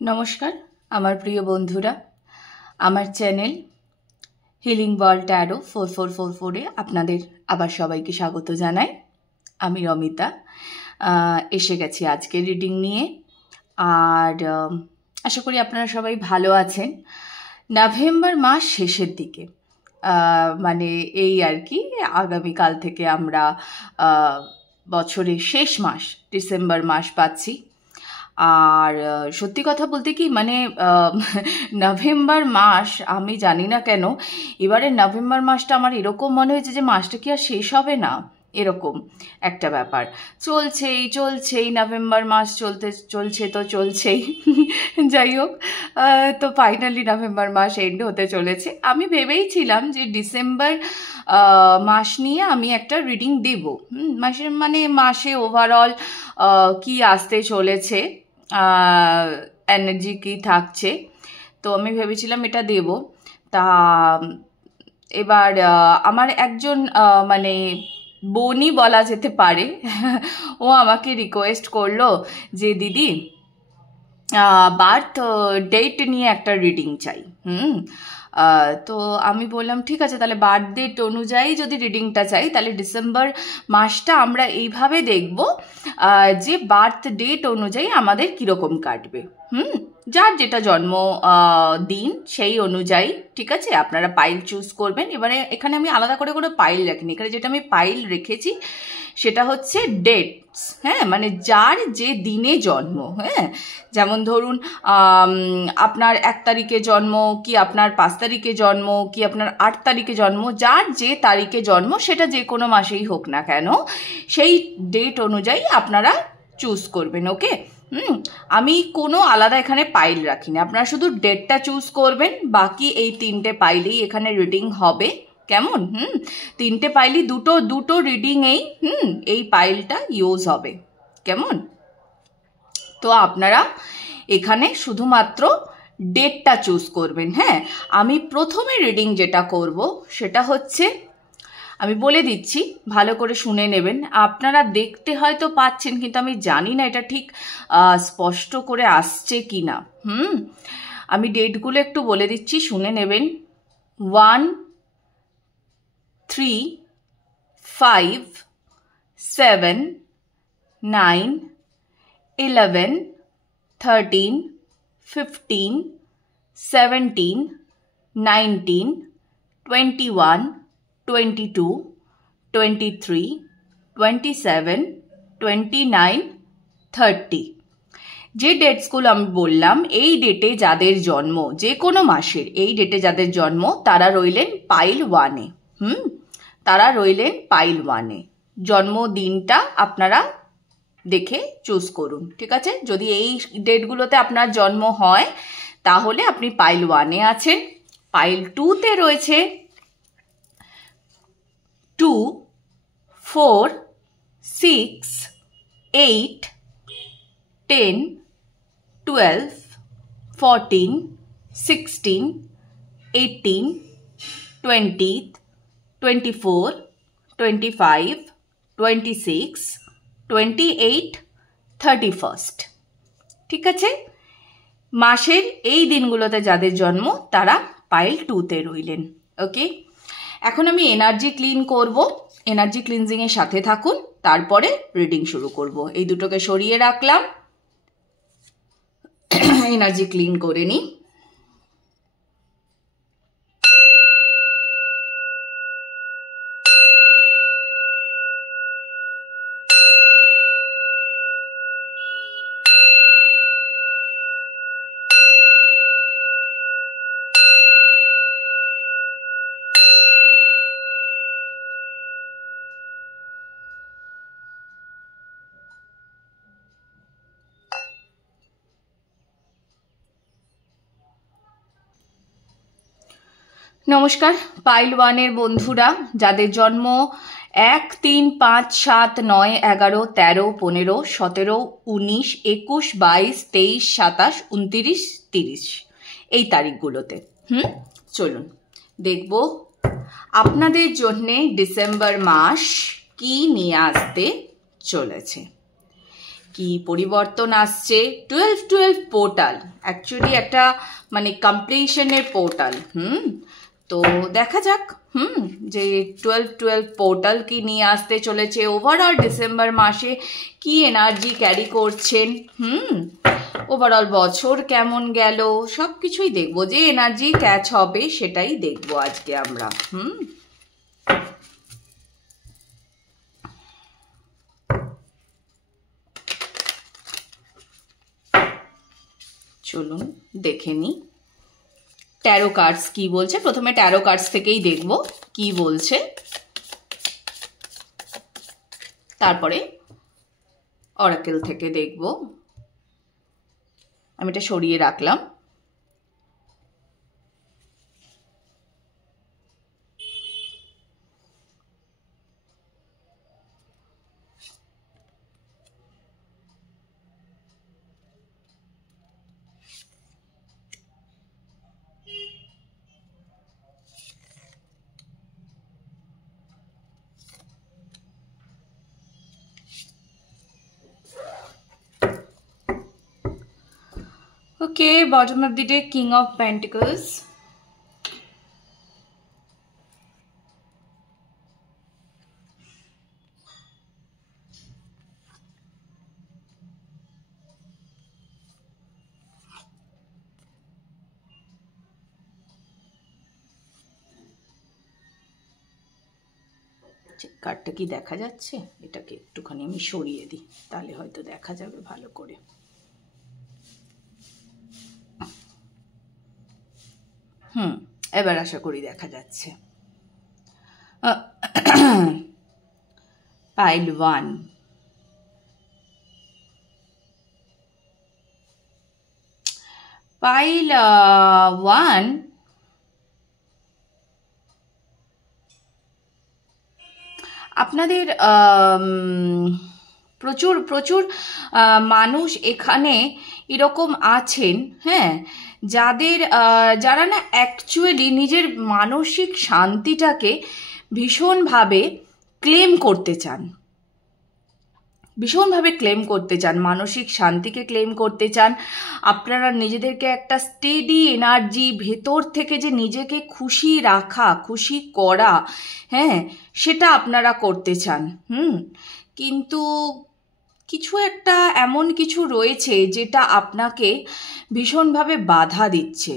নমস্কার আমার প্রিয় বন্ধুরা, আমার চ্যানেল হিলিং ওয়ার্ল্ড ট্যারো 4444-এ আপনাদের আবার সবাইকে স্বাগত জানাই। আমি রমিতা এসে গেছি আজকের রিডিং নিয়ে। আর আশা করি আপনারা সবাই ভালো আছেন। নভেম্বর মাস শেষের দিকে, মানে এই আর কি, আগামীকাল থেকে আমরা বছরের শেষ মাস ডিসেম্বর মাস পাচ্ছি। আর সত্যি কথা বলতে কি, মানে নভেম্বর মাস, আমি জানি না কেন এবারে নভেম্বর মাসটা আমার এরকম মনে হয়েছে যে মাসটা কি আর শেষ হবে না, এরকম একটা ব্যাপার। চলছেই নভেম্বর মাস চলছেই যাই হোক, তো ফাইনালি নভেম্বর মাস এন্ড হতে চলেছে। আমি ভেবেইছিলাম যে ডিসেম্বর মাস নিয়ে আমি একটা রিডিং দেব, মাসে ওভারঅল কি আসতে চলেছে, এনার্জি কি থাকছে, তো আমি ভেবেছিলাম এটা দেব। তা এবার আমার একজন মানে বোনই বলা যেতে পারে, ও আমাকে রিকোয়েস্ট করলো যে দিদি বার্থ ডেট নিয়ে একটা রিডিং চাই। তো আমি বললাম ঠিক আছে, তাহলে বার্থ ডেট অনুযায়ী যদি রিডিংটা চাই তাহলে ডিসেম্বর মাসটা আমরা এইভাবে দেখব যে বার্থ ডেট অনুযায়ী আমাদের কীরকম কাটবে। যার যেটা জন্ম দিন সেই অনুযায়ী, ঠিক আছে, আপনারা পাইল চুজ করবেন। এবারে এখানে আমি আলাদা করে কোনো পাইল রাখিনি, এখানে যেটা আমি পাইল রেখেছি সেটা হচ্ছে ডেটস, হ্যাঁ, মানে যার যে দিনে জন্ম। হ্যাঁ, যেমন ধরুন আপনার 1 তারিখে জন্ম, কি আপনার 5 তারিখে জন্ম, কি আপনার 8 তারিখে জন্ম, যার যে তারিখে জন্ম সেটা যে কোনো মাসেই হোক না কেন, সেই ডেট অনুযায়ী আপনারা চুজ করবেন। ওকে, আমি কোনো আলাদা এখানে পাইল রাখিনি, আপনারা শুধু ডেটটা চুজ করবেন। বাকি এই 3টে পাইলেই এখানে রিডিং হবে। কেমন? 3টে পাইলই দুটো রিডিংয়েই এই পাইলটা ইউজ হবে। কেমন? তো আপনারা এখানে শুধুমাত্র ডেটটা চুজ করবেন। হ্যাঁ, আমি প্রথমে রিডিং যেটা করব সেটা হচ্ছে, আমি বলে দিচ্ছি, ভালো করে শুনে নেবেন। আপনারা দেখতে হয়তো পাচ্ছেন, কিন্তু আমি জানি না এটা ঠিক স্পষ্ট করে আসছে কি না। আমি ডেটগুলো একটু বলে দিচ্ছি, শুনে নেবেন। 1, 3, 5, 7, 9, 11, 13, 15, 17, 19, 21, 22, 23, 27, 29, 30। যে ডেটসগুলো আমি বললাম, এই ডেটে যাদের জন্ম, যে কোনো মাসের এই ডেটে যাদের জন্ম, তারা রইলেন পাইল 1-এ। তারা রইলেন পাইল 1-এ। জন্মদিনটা আপনারা দেখে চুজ করুন, ঠিক আছে? যদি এই ডেটগুলোতে আপনার জন্ম হয় তাহলে আপনি পাইল 1-এ আছেন। পাইল 2-তে রয়েছে 2, 4, 6, 8, 10, 12, 14, 16, 18, 20, 24, 25, 26, 28, 31। ঠিক আছে? মাসের এই দিনগুলোতে যাদের জন্ম তারা পাইল 2-তে রইলেন। ওকে, এখন আমি এনার্জি ক্লিন করব। এনার্জি ক্লিনজিংয়ের সাথে থাকুন, তারপরে রিডিং শুরু করব। এই দুটোকে সরিয়ে রাখলাম, এনার্জি ক্লিন করে নিই। নমস্কার পাইল 1-এর বন্ধুরা, যাদের জন্ম 1, 3, 5, 7, 9, 11, 13, 15, 17, 19, 21, 22, 23, 27, 29, 30 এই তারিখগুলোতে। চলুন দেখব আপনাদের জন্যে ডিসেম্বর মাস কি নিয়ে আসতে চলেছে। কি পরিবর্তন আসছে। 12-12 পোর্টাল অ্যাকচুয়ালি একটা মানে কমপ্লিশনের পোর্টাল। তো দেখা যাক যে 12-12 পোর্টাল কি নিয়ে আসতে চলেছে, ওভারঅল ডিসেম্বর মাসে কি এনার্জি ক্যারি করছেন, ওভারঅল বছর কেমন গেল, সব কিছুই দেখবো। যে এনার্জি ক্যাচ হবে সেটাই দেখবো আজকে আমরা। চলুন দেখে নিই ট্যারো কার্ডস কি বলছে। প্রথমে ট্যারো কার্ডস থেকেই দেখব কি বলছে, তারপরে অরাকেল থেকে দেখব। আমি এটা সরিয়ে রাখলাম। Okay, bottom of the deck, King of Pentacles. কার্ডটা কি দেখা যাচ্ছে? এটাকে একটুখানি আমি সরিয়ে দিই, তাহলে হয়তো দেখা যাবে ভালো করে। এবার আশা করি দেখা যাচ্ছে। পাইল 1, পাইল 1 আপনাদের প্রচুর প্রচুর মানুষ এখানে এরকম আছেন, হ্যাঁ, যারা না অ্যাকচুয়ালি নিজের মানসিক শান্তিটাকে ভীষণভাবে ক্লেম করতে চান, মানসিক শান্তিকে ক্লেম করতে চান। আপনারা নিজেদেরকে একটা স্টেডি এনার্জি ভেতর থেকে যে নিজেকে খুশি রাখা, খুশি করা, হ্যাঁ, সেটা আপনারা করতে চান। কিন্তু কিছু একটা এমন কিছু রয়েছে যেটা আপনাকে ভীষণভাবে বাধা দিচ্ছে।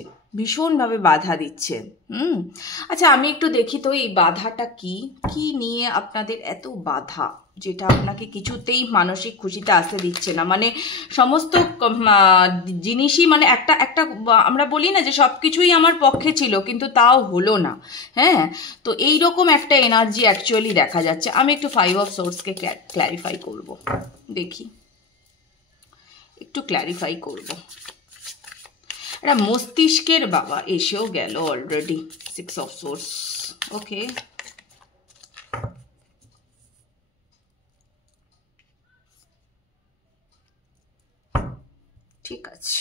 আচ্ছা, আমি একটু দেখি তো এই বাধাটা কি নিয়ে আপনাদের এত বাধা, যেটা আপনাকে কিছুতেই মানসিক খুশিতে আসতে দিচ্ছে না। মানে সমস্ত জিনিসই মানে একটা আমরা বলি না যে সব কিছুই আমার পক্ষে ছিল কিন্তু তাও হলো না, হ্যাঁ। তো এইরকম একটা এনার্জি অ্যাকচুয়ালি দেখা যাচ্ছে। আমি একটু 5 অফ সোর্সকে ক্ল্যারিফাই করব, দেখি একটু ক্ল্যারিফাই করব। এটা মস্তিষ্কের বাবা এসেও গেল অলরেডি, 6 অফ সোর্স। ওকে, ঠিক আছে।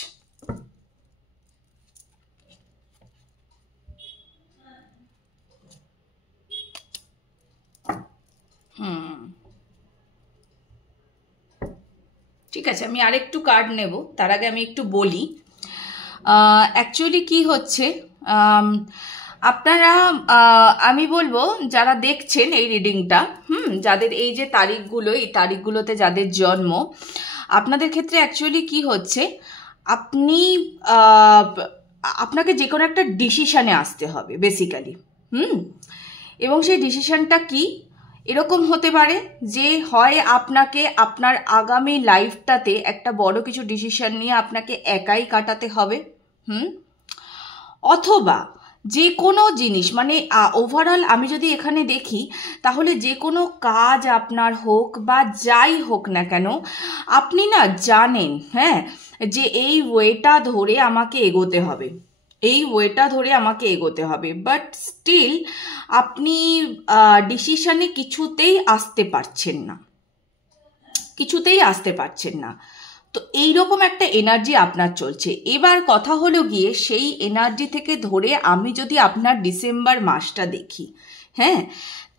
ঠিক আছে, আমি আরেকটু কার্ড নেব, তার আগে আমি একটু বলি অ্যাকচুয়ালি কি হচ্ছে। আপনারা আমি বলবো যারা দেখছেন এই রিডিংটা, যাদের এই যে তারিখগুলো, এই তারিখগুলোতে যাদের জন্ম, আপনাদের ক্ষেত্রে অ্যাকচুয়ালি কি হচ্ছে, আপনাকে যে কোনো একটা ডিসিশনে আসতে হবে বেসিক্যালি, এবং সেই ডিসিশনটা কি এরকম হতে পারে যে হয় আপনাকে আপনার আগামী লাইফটাতে একটা বড় কিছু ডিসিশন নিয়ে আপনাকে একাই কাটাতে হবে, অথবা যে কোনো জিনিস মানে ওভারঅল আমি যদি এখানে দেখি তাহলে যে কোনো কাজ আপনার হোক বা যাই হোক না কেন, আপনি না জানেন, হ্যাঁ, যে এই ওয়েটা ধরে আমাকে এগোতে হবে, বাট স্টিল আপনি ডিসিশনে কিছুতেই আসতে পারছেন না। তো এইরকম একটা এনার্জি আপনার চলছে। এবার কথা হলো গিয়ে সেই এনার্জি থেকে ধরে আমি যদি আপনার ডিসেম্বর মাসটা দেখি, হ্যাঁ,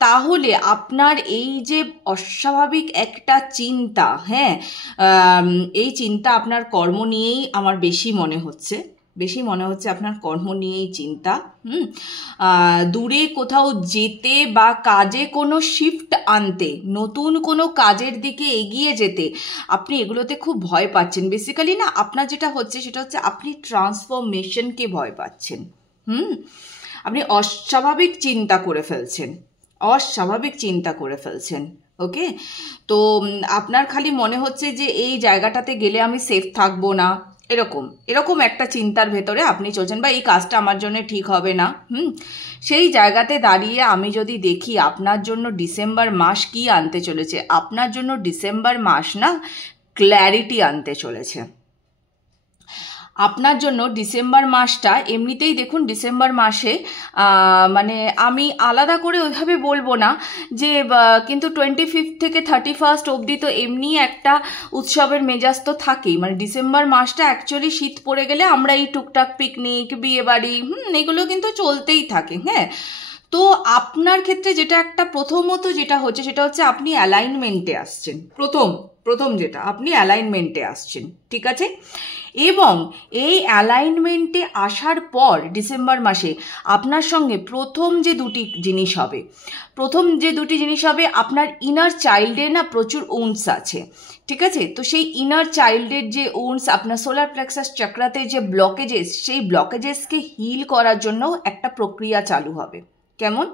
তাহলে আপনার এই যে অস্বাভাবিক একটা চিন্তা, হ্যাঁ, এই চিন্তা আপনার কর্ম নিয়েই আমার বেশি মনে হচ্ছে আপনার কর্ম নিয়েই চিন্তা। দূরে কোথাও যেতে বা কাজে কোনো শিফট আনতে, নতুন কোনো কাজের দিকে এগিয়ে যেতে আপনি এগুলোতে খুব ভয় পাচ্ছেন। বেসিক্যালি না, আপনার যেটা হচ্ছে সেটা হচ্ছে আপনি ট্রান্সফরমেশনকে ভয় পাচ্ছেন। আপনি অস্বাভাবিক চিন্তা করে ফেলছেন। ওকে, তো আপনার খালি মনে হচ্ছে যে এই জায়গাটাতে গেলে আমি সেফ থাকবো না, এরকম একটা চিন্তার ভেতরে আপনি চলছেন, বা এই কাজটা আমার জন্য ঠিক হবে না। সেই জায়গাতে দাঁড়িয়ে আমি যদি দেখি আপনার জন্য ডিসেম্বর মাস কি আনতে চলেছে, আপনার জন্য ডিসেম্বর মাস না ক্ল্যারিটি আনতে চলেছে। আপনার জন্য ডিসেম্বর মাসটা এমনিতেই দেখুন, ডিসেম্বর মাসে মানে আমি আলাদা করে ওইভাবে বলবো না যে, কিন্তু 25 থেকে 31 অবধি তো এমনি একটা উৎসবের মেজাজ তো থাকেই। মানে ডিসেম্বর মাসটা অ্যাকচুয়ালি শীত পড়ে গেলে আমরা এই টুকটাক পিকনিক, বিয়ে বাড়ি, এগুলো কিন্তু চলতেই থাকে। হ্যাঁ, তো আপনার ক্ষেত্রে যেটা একটা প্রথমত যেটা হচ্ছে সেটা হচ্ছে আপনি অ্যালাইনমেন্টে আসছেন। প্রথম যেটা, আপনি অ্যালাইনমেন্টে আসছেন, ঠিক আছে? এবং এই অ্যালাইনমেন্টে আসার পর ডিসেম্বর মাসে আপনার সঙ্গে প্রথম যে দুটি জিনিস হবে, আপনার ইনার চাইল্ডের না প্রচুর উন্স আছে, ঠিক আছে? তো সেই ইনার চাইল্ডের যে উন্স, আপনার সোলার প্লেক্সাস চক্রাতে যে ব্লকেজেস, সেই ব্লকেজেসকে হিল করার জন্য একটা প্রক্রিয়া চালু হবে। কেমন?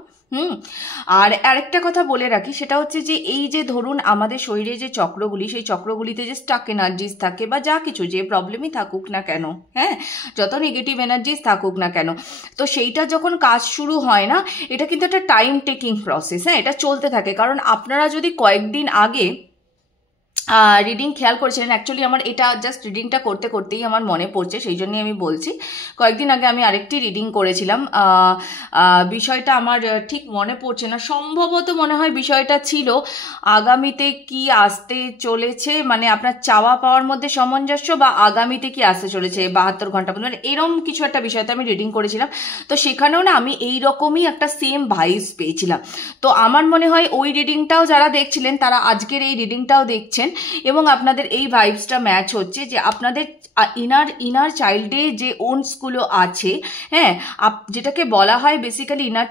আর আরেকটা কথা বলে রাখি, সেটা হচ্ছে যে এই যে ধরুন আমাদের শরীরে যে চক্রগুলি, সেই চক্রগুলিতে যে স্টাক এনার্জিস থাকে বা যা কিছু যে প্রবলেমই থাকুক না কেন, হ্যাঁ, যত নেগেটিভ এনার্জিস থাকুক না কেন, তো সেইটা যখন কাজ শুরু হয় না, এটা কিন্তু একটা টাইম টেকিং প্রসেস। হ্যাঁ, এটা চলতে থাকে। কারণ আপনারা যদি কয়েকদিন আগে রিডিং খেয়াল করেছিলেন, অ্যাকচুয়ালি আমার এটা জাস্ট রিডিংটা করতেই আমার মনে পড়ছে, সেই জন্যই আমি বলছি। কয়েকদিন আগে আমি আরেকটি রিডিং করেছিলাম, বিষয়টা আমার ঠিক মনে পড়ছে না, সম্ভবত মনে হয় বিষয়টা ছিল আগামীতে কি আসতে চলেছে, মানে আপনার চাওয়া পাওয়ার মধ্যে সামঞ্জস্য, বা আগামীতে কি আসতে চলেছে 72 ঘন্টা পর্যন্ত, মানে এরকম কিছু একটা বিষয়তে আমি রিডিং করেছিলাম। তো সেখানেও না আমি এইরকমই একটা সেম ভাইবস পেয়েছিলাম। তো আমার মনে হয় ওই রিডিংটাও যারা দেখছিলেন তারা আজকের এই রিডিংটাও দেখছেন, এবং আপনাদের এই ভাইবসটা ম্যাচ হচ্ছে যে আপনাদের ইনার চাইল্ডে যে ওনসগুলো আছে, হ্যাঁ, যেটাকে বলা হয় বেসিক্যালি ইনার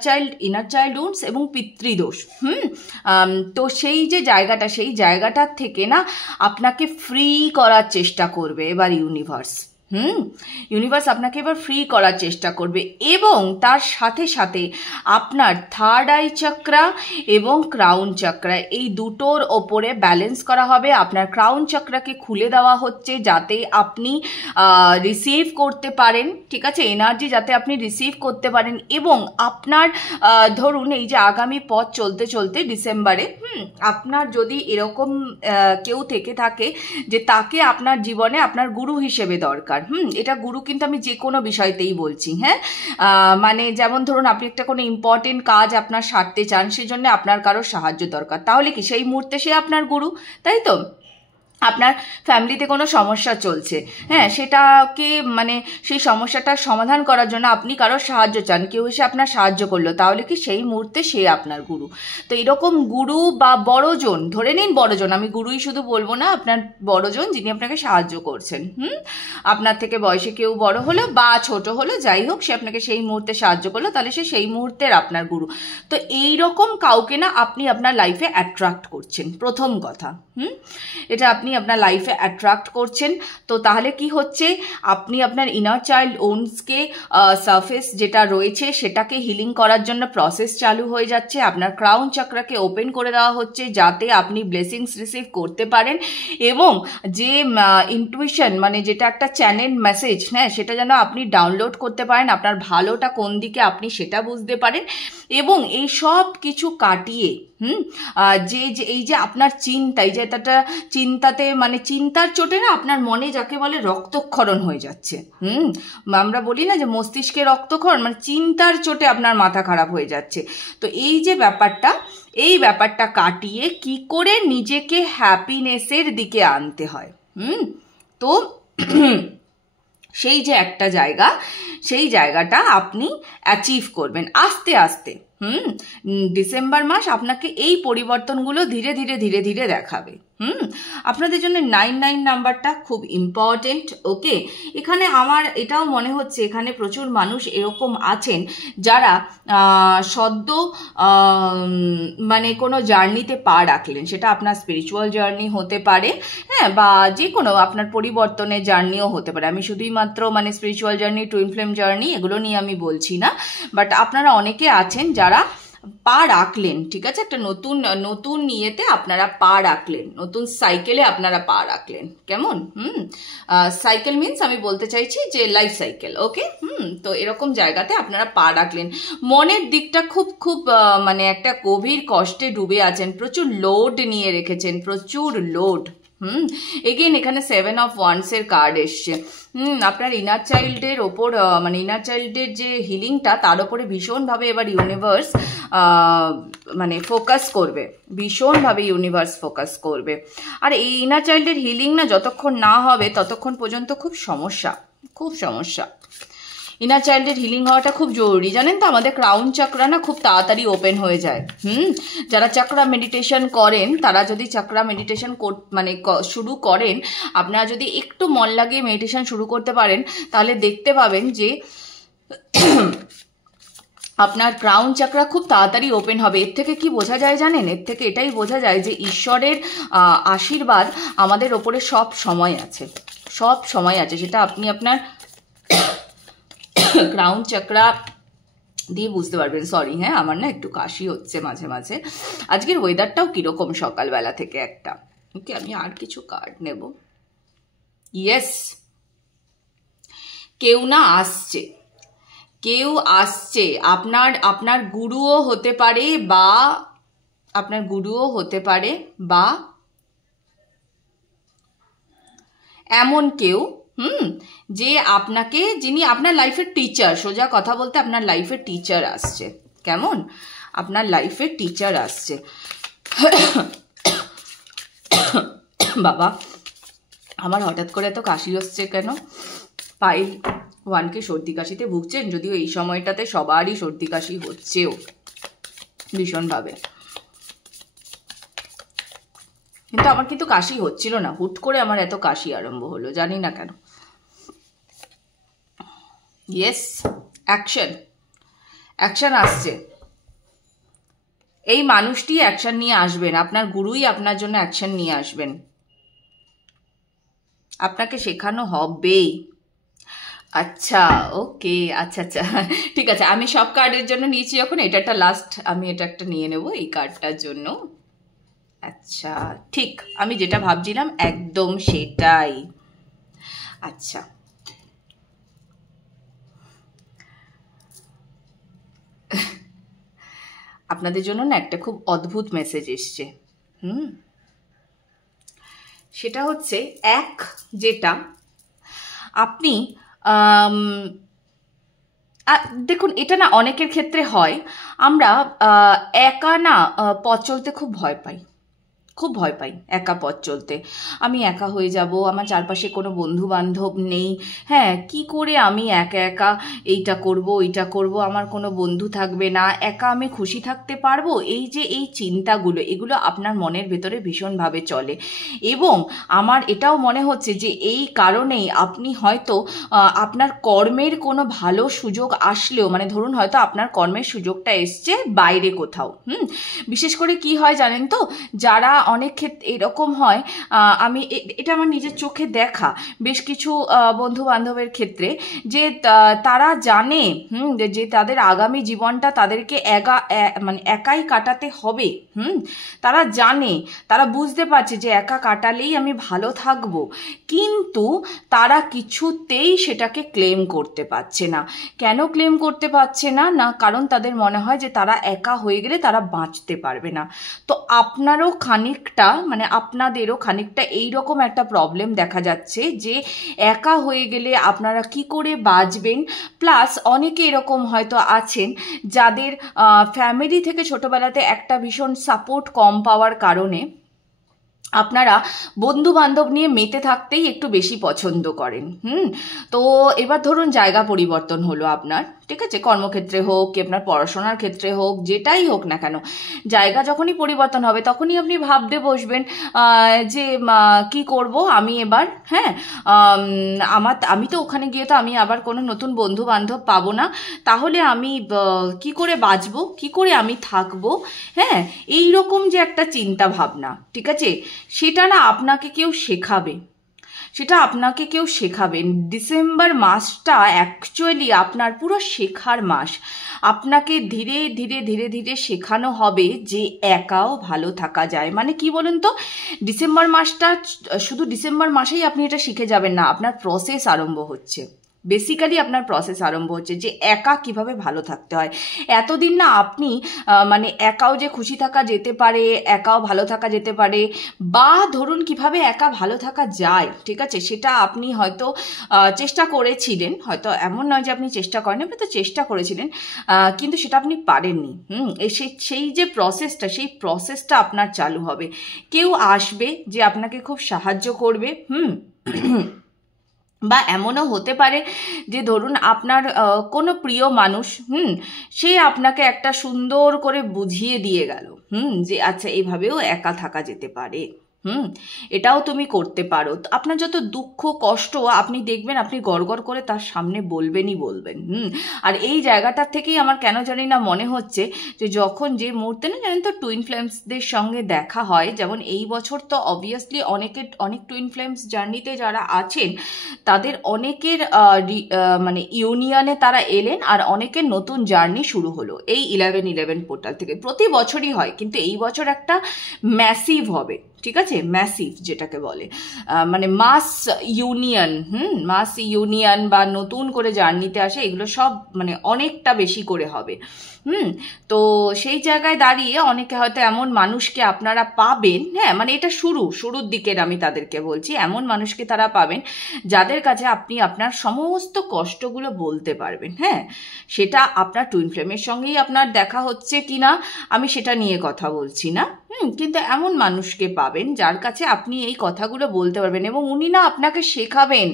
চাইল্ড ওনস এবং পিতৃদোষ। তো সেই যে জায়গাটা, সেই জায়গাটার থেকে না আপনাকে ফ্রি করার চেষ্টা করবে এবার ইউনিভার্স আপনাকে এবার ফ্রি করার চেষ্টা করবে। এবং তার সাথে সাথে আপনার থার্ড আই চক্রা এবং ক্রাউন চক্রা, এই দুটোর ওপরে ব্যালেন্স করা হবে। আপনার ক্রাউন চক্রাকে খুলে দেওয়া হচ্ছে যাতে আপনি রিসিভ করতে পারেন, ঠিক আছে, এনার্জি যাতে আপনি রিসিভ করতে পারেন। এবং আপনার ধরুন এই যে আগামী পথ চলতে চলতে ডিসেম্বরে আপনার যদি এরকম কেউ থেকে থাকে যে তাকে আপনার জীবনে আপনার গুরু হিসেবে দরকার, এটা গুরু কিন্তু আমি যে কোনো বিষয়তেই বলছি। হ্যাঁ, মানে যেমন ধরুন আপনি একটা কোনো ইম্পর্টেন্ট কাজ আপনার সারতে চান, সেজন্য আপনার কারোর সাহায্য দরকার, তাহলে কি সেই মুহূর্তে সে আপনার গুরু, তাই তো? আপনার ফ্যামিলিতে কোনো সমস্যা চলছে, হ্যাঁ, সেটাকে মানে সেই সমস্যাটার সমাধান করার জন্য আপনি কারোর সাহায্য চান, কেউ এসে আপনার সাহায্য করলো, তাহলে কি সেই মুহূর্তে সে আপনার গুরু। তো এরকম গুরু বা বড়জন, ধরে নিন বড়জন, আমি গুরুই শুধু বলবো না, আপনার বড়জন যিনি আপনাকে সাহায্য করছেন, আপনার থেকে বয়সে কেউ বড় হলো বা ছোট হলো, যাই হোক, সে আপনাকে সেই মুহূর্তে সাহায্য করলো, তাহলে সে সেই মুহূর্তের আপনার গুরু। তো এইরকম কাউকে না আপনি আপনার লাইফে অ্যাট্রাক্ট করছেন, প্রথম কথা। এটা আপনি আপনার লাইফে অ্যাট্রাক্ট করছেন। তো তাহলে কি হচ্ছে, আপনি আপনার ইনার চাইল্ড ওনসকে সারফেস যেটা রয়েছে সেটাকে হিলিং করার জন্য প্রসেস চালু হয়ে যাচ্ছে। আপনার ক্রাউন চক্রাকে ওপেন করে দেওয়া হচ্ছে যাতে আপনি ব্লেসিংস রিসিভ করতে পারেন, এবং যে ইনটুইশন মানে যেটা একটা চ্যানেল মেসেজ, হ্যাঁ, সেটা যেন আপনি ডাউনলোড করতে পারেন, আপনার ভালোটা কোন দিকে আপনি সেটা বুঝতে পারেন। এবং এই সব কিছু কাটিয়ে যে এই যে আপনার চিন্তা, এই যে একটা চিন্তাতে মানে চিন্তার চোটে না আপনার মনে যাকে বলে রক্তক্ষরণ হয়ে যাচ্ছে, আমরা বলি না যে মস্তিষ্কে রক্তক্ষরণ, মানে চিন্তার চোটে আপনার মাথা খারাপ হয়ে যাচ্ছে। তো এই যে ব্যাপারটা, এই ব্যাপারটা কাটিয়ে কি করে নিজেকে হ্যাপিনেসের দিকে আনতে হয়, তো সেই যে একটা জায়গা, সেই জায়গাটা আপনি অ্যাচিভ করবেন আস্তে আস্তে। ডিসেম্বর মাস আপনাকে এই পরিবর্তনগুলো ধীরে ধীরে ধীরে ধীরে দেখাবে। আপনাদের জন্য 99 নাম্বারটা খুব ইম্পর্টেন্ট। ওকে, এখানে আমার এটাও মনে হচ্ছে এখানে প্রচুর মানুষ এরকম আছেন যারা সদ্য মানে কোনো জার্নিতে পা রাখলেন, সেটা আপনার স্পিরিচুয়াল জার্নি হতে পারে, হ্যাঁ, বা যে কোনো আপনার পরিবর্তনের জার্নিও হতে পারে। আমি শুধুই মাত্র মানে spiritual journey, twin flame journey এগুলো নিয়ে আমি বলছি না, বাট আপনারা অনেকে আছেন যারা পা রাখলেন, ঠিক আছে, একটা নতুন নতুন ইয়েতে আপনারা পা রাখলেন, নতুন সাইকেলে আপনারা পা রাখলেন। কেমন? সাইকেল মিনস আমি বলতে চাইছি যে লাইফ সাইকেল। ওকে, তো এরকম জায়গাতে আপনারা পা রাখলেন। মনের দিকটা খুব খুব মানে একটা গভীর কষ্টে ডুবে আছেন, প্রচুর লোড নিয়ে রেখেছেন, প্রচুর লোড। এগেন এখানে 7 অফ ওয়ান্ডসের কার্ড এসছে। আপনার ইনার চাইল্ডের ওপর মানে ইনার চাইল্ডের যে হিলিংটা তার উপরে ভীষণভাবে এবার ইউনিভার্স মানে ফোকাস করবে, ভীষণভাবে ইউনিভার্স ফোকাস করবে। আর এই ইনার চাইল্ডের হিলিং না যতক্ষণ না হবে ততক্ষণ পর্যন্ত খুব সমস্যা, খুব সমস্যা। ইনার চাইল্ডের হিলিং হওয়াটা খুব জরুরি, জানেন তো। আমাদের ক্রাউন চাকরা না খুব তাড়াতাড়ি ওপেন হয়ে যায়। যারা চাকরা মেডিটেশন করেন, তারা যদি চাকরা মেডিটেশন মানে শুরু করেন, আপনারা যদি একটু মন লাগিয়ে মেডিটেশন শুরু করতে পারেন, তাহলে দেখতে পাবেন যে আপনার ক্রাউন চাকরা খুব তাড়াতাড়ি ওপেন হবে। এর থেকে কি বোঝা যায় জানেন? এর থেকে এটাই বোঝা যায় যে ঈশ্বরের আশীর্বাদ আমাদের ওপরে সব সময় আছে, সব সময় আছে। সেটা আপনি আপনার ক্রাউন চাকরা দিয়ে বুঝতে পারবেন। সরি, হ্যাঁ, আমার না একটু কাশি হচ্ছে মাঝে মাঝে। আজকের ওয়েদারটাও কিরকম সকালবেলা থেকে একটা। ওকে, আমি আর কিছু কার্ড নেব। ইয়েস, কেউ না আসছে, কেউ আসছে। আপনার গুরুও হতে পারে, বা আপনার গুরুও হতে পারে, বা এমন কেউ যে আপনাকে, যিনি আপনার লাইফের টিচার, সোজা কথা বলতে আপনার লাইফের টিচার আসছে। কেমন? আপনার লাইফের টিচার আসছে। বাবা, আমার হঠাৎ করে এত কাশি হচ্ছে কেন? পাইল 1কে সর্দি কাশিতে ভুগছেন, যদিও এই সময়টাতে সবারই সর্দি কাশি হচ্ছেও ভীষণভাবে, কিন্তু আমার কিন্তু কাশি হচ্ছিল না, হুট করে আমার এত কাশি আরম্ভ হলো, জানি না কেন। ইয়েস, অ্যাকশন, অ্যাকশন আসছে। এই মানুষটি অ্যাকশন নিয়ে আসবেন, আপনার গুরুই আপনার জন্য অ্যাকশন নিয়ে আসবেন। আপনাকে শেখানো হবেই। আচ্ছা, ওকে, আচ্ছা আচ্ছা, ঠিক আছে। আমি সব কার্ডের জন্য নিয়েছি যখন, এটা একটা লাস্ট, আমি এটা একটা নিয়ে নেব এই কার্ডটার জন্য। আচ্ছা, ঠিক আমি যেটা ভাবছিলাম একদম সেটাই। আচ্ছা, আপনাদের জন্য না একটা খুব অদ্ভুত মেসেজ এসছে। সেটা হচ্ছে যেটা আপনি দেখুন, এটা না অনেকের ক্ষেত্রে হয়, আমরা একা না পথ চলতে খুব ভয় পাই, খুব ভয় পাই একা পথ চলতে। আমি একা হয়ে যাব, আমার চারপাশে কোনো বন্ধু বান্ধব নেই, হ্যাঁ, কি করে আমি একা একা এইটা করব ওইটা করব, আমার কোনো বন্ধু থাকবে না, একা আমি খুশি থাকতে পারবো। এই যে এই চিন্তাগুলো, এগুলো আপনার মনের ভেতরে ভীষণভাবে চলে। এবং আমার এটাও মনে হচ্ছে যে এই কারণেই আপনি হয়তো আপনার কর্মের কোনো ভালো সুযোগ আসলেও, মানে ধরুন হয়তো আপনার কর্মের সুযোগটা এসছে বাইরে কোথাও, বিশেষ করে কি হয় জানেন তো, যারা অনেক ক্ষেত্রে এরকম হয়, আমি এটা আমার নিজের চোখে দেখা বেশ কিছু বন্ধু বান্ধবের ক্ষেত্রে, যে তারা জানে যে তাদের আগামী জীবনটা তাদেরকে মানে একাই কাটাতে হবে। তারা জানে, তারা বুঝতে পারছে যে একা কাটালেই আমি ভালো থাকবো, কিন্তু তারা কিছুতেই সেটাকে ক্লেম করতে পারছে না। কেন ক্লেম করতে পারছে না? না, কারণ তাদের মনে হয় যে তারা একা হয়ে গেলে তারা বাঁচতে পারবে না। তো আপনারও খানিকটা, মানে আপনাদেরও খানিকটা এইরকম একটা প্রবলেম দেখা যাচ্ছে যে একা হয়ে গেলে আপনারা কি করে বাঁচবেন। প্লাস অনেকে এরকম হয়তো আছেন যাদের ফ্যামিলি থেকে ছোটবেলাতে একটা ভীষণ সাপোর্ট কম পাওয়ার কারণে আপনারা বন্ধু বান্ধব নিয়ে মেতে থাকতেই একটু বেশি পছন্দ করেন। তো এবার ধরুন জায়গা পরিবর্তন হলো আপনার, ঠিক আছে, কর্মক্ষেত্রে হোক কি আপনার পড়াশোনার ক্ষেত্রে হোক, যেটাই হোক না কেন, জায়গা যখনই পরিবর্তন হবে তখনই আপনি ভাবতে বসবেন যে কি করব আমি এবার। হ্যাঁ, আমি তো ওখানে গিয়ে তো আমি আবার কোনো নতুন বন্ধু বান্ধব পাবো না, তাহলে আমি কি করে বাঁচবো, কি করে আমি থাকবো। হ্যাঁ, এই রকম যে একটা চিন্তা ভাবনা, ঠিক আছে, সেটা না আপনাকে কেউ শেখাবে, সেটা আপনাকে কেউ শেখাবেন। ডিসেম্বর মাসটা অ্যাকচুয়ালি আপনার পুরো শেখার মাস। আপনাকে ধীরে ধীরে ধীরে ধীরে শেখানো হবে যে একাও ভালো থাকা যায়। মানে কি বলুন তো, ডিসেম্বর মাসটা শুধু ডিসেম্বর মাসেই আপনি এটা শিখে যাবেন না, আপনার প্রসেস আরম্ভ হচ্ছে, বেসিক্যালি আপনার প্রসেস আরম্ভ হচ্ছে যে একা কিভাবে ভালো থাকতে হয়। এতদিন না আপনি মানে একাও যে খুশি থাকা যেতে পারে, একাও ভালো থাকা যেতে পারে, বা ধরুন কিভাবে একা ভালো থাকা যায়, ঠিক আছে, সেটা আপনি হয়তো চেষ্টা করেছিলেন, হয়তো এমন নয় যে আপনি চেষ্টা করেন, আপনি তো চেষ্টা করেছিলেন, কিন্তু সেটা আপনি পারেননি। সেই যে প্রসেসটা, সেই প্রসেসটা আপনার চালু হবে। কেউ আসবে যে আপনাকে খুব সাহায্য করবে। বা এমনও হতে পারে যে ধরুন আপনার কোনো প্রিয় মানুষ, সে আপনাকে একটা সুন্দর করে বুঝিয়ে দিয়ে গেল, যে আচ্ছা এইভাবেও একা থাকা যেতে পারে, এটাও তুমি করতে পারো। আপনার যত দুঃখ কষ্ট আপনি দেখবেন আপনি গড়গড় করে তার সামনে বলবেনই বলবেন। আর এই জায়গাটার থেকেই আমার কেন জানি না মনে হচ্ছে যে যখন যে মুহূর্তে না জানেন তো টুইন ফ্লেমসদের সঙ্গে দেখা হয়, যেমন এই বছর তো অবভিয়াসলি অনেক টুইন ফ্লেমস জার্নিতে যারা আছেন তাদের অনেকের মানে ইউনিয়নে তারা এলেন, আর অনেকের নতুন জার্নি শুরু হলো এই 11/11 পোর্টাল থেকে। প্রতি বছরই হয়, কিন্তু এই বছর একটা ম্যাসিভ হবে, ঠিক আছে, ম্যাসিভ যেটাকে বলে, মানে মাস ইউনিয়ন বা নতুন করে জার্নিতে আসে, এগুলো সব মানে অনেকটা বেশি করে হবে। তো সেই জায়গায় দাঁড়িয়ে অনেকে হয়তো এমন মানুষকে আপনারা পাবেন, হ্যাঁ, মানে এটা শুরুর দিকের আমি তাদেরকে বলছি, এমন মানুষকে তারা পাবেন যাদের কাছে আপনি আপনার সমস্ত কষ্টগুলো বলতে পারবেন। হ্যাঁ, সেটা আপনার টুইন ফ্লেমের সঙ্গেই আপনার দেখা হচ্ছে কিনা আমি সেটা নিয়ে কথা বলছি না, কিন্তু এমন মানুষকে পাবেন যার কাছে আপনি এই কথাগুলো বলতে পারবেন, এবং উনি না আপনাকে শেখাবেন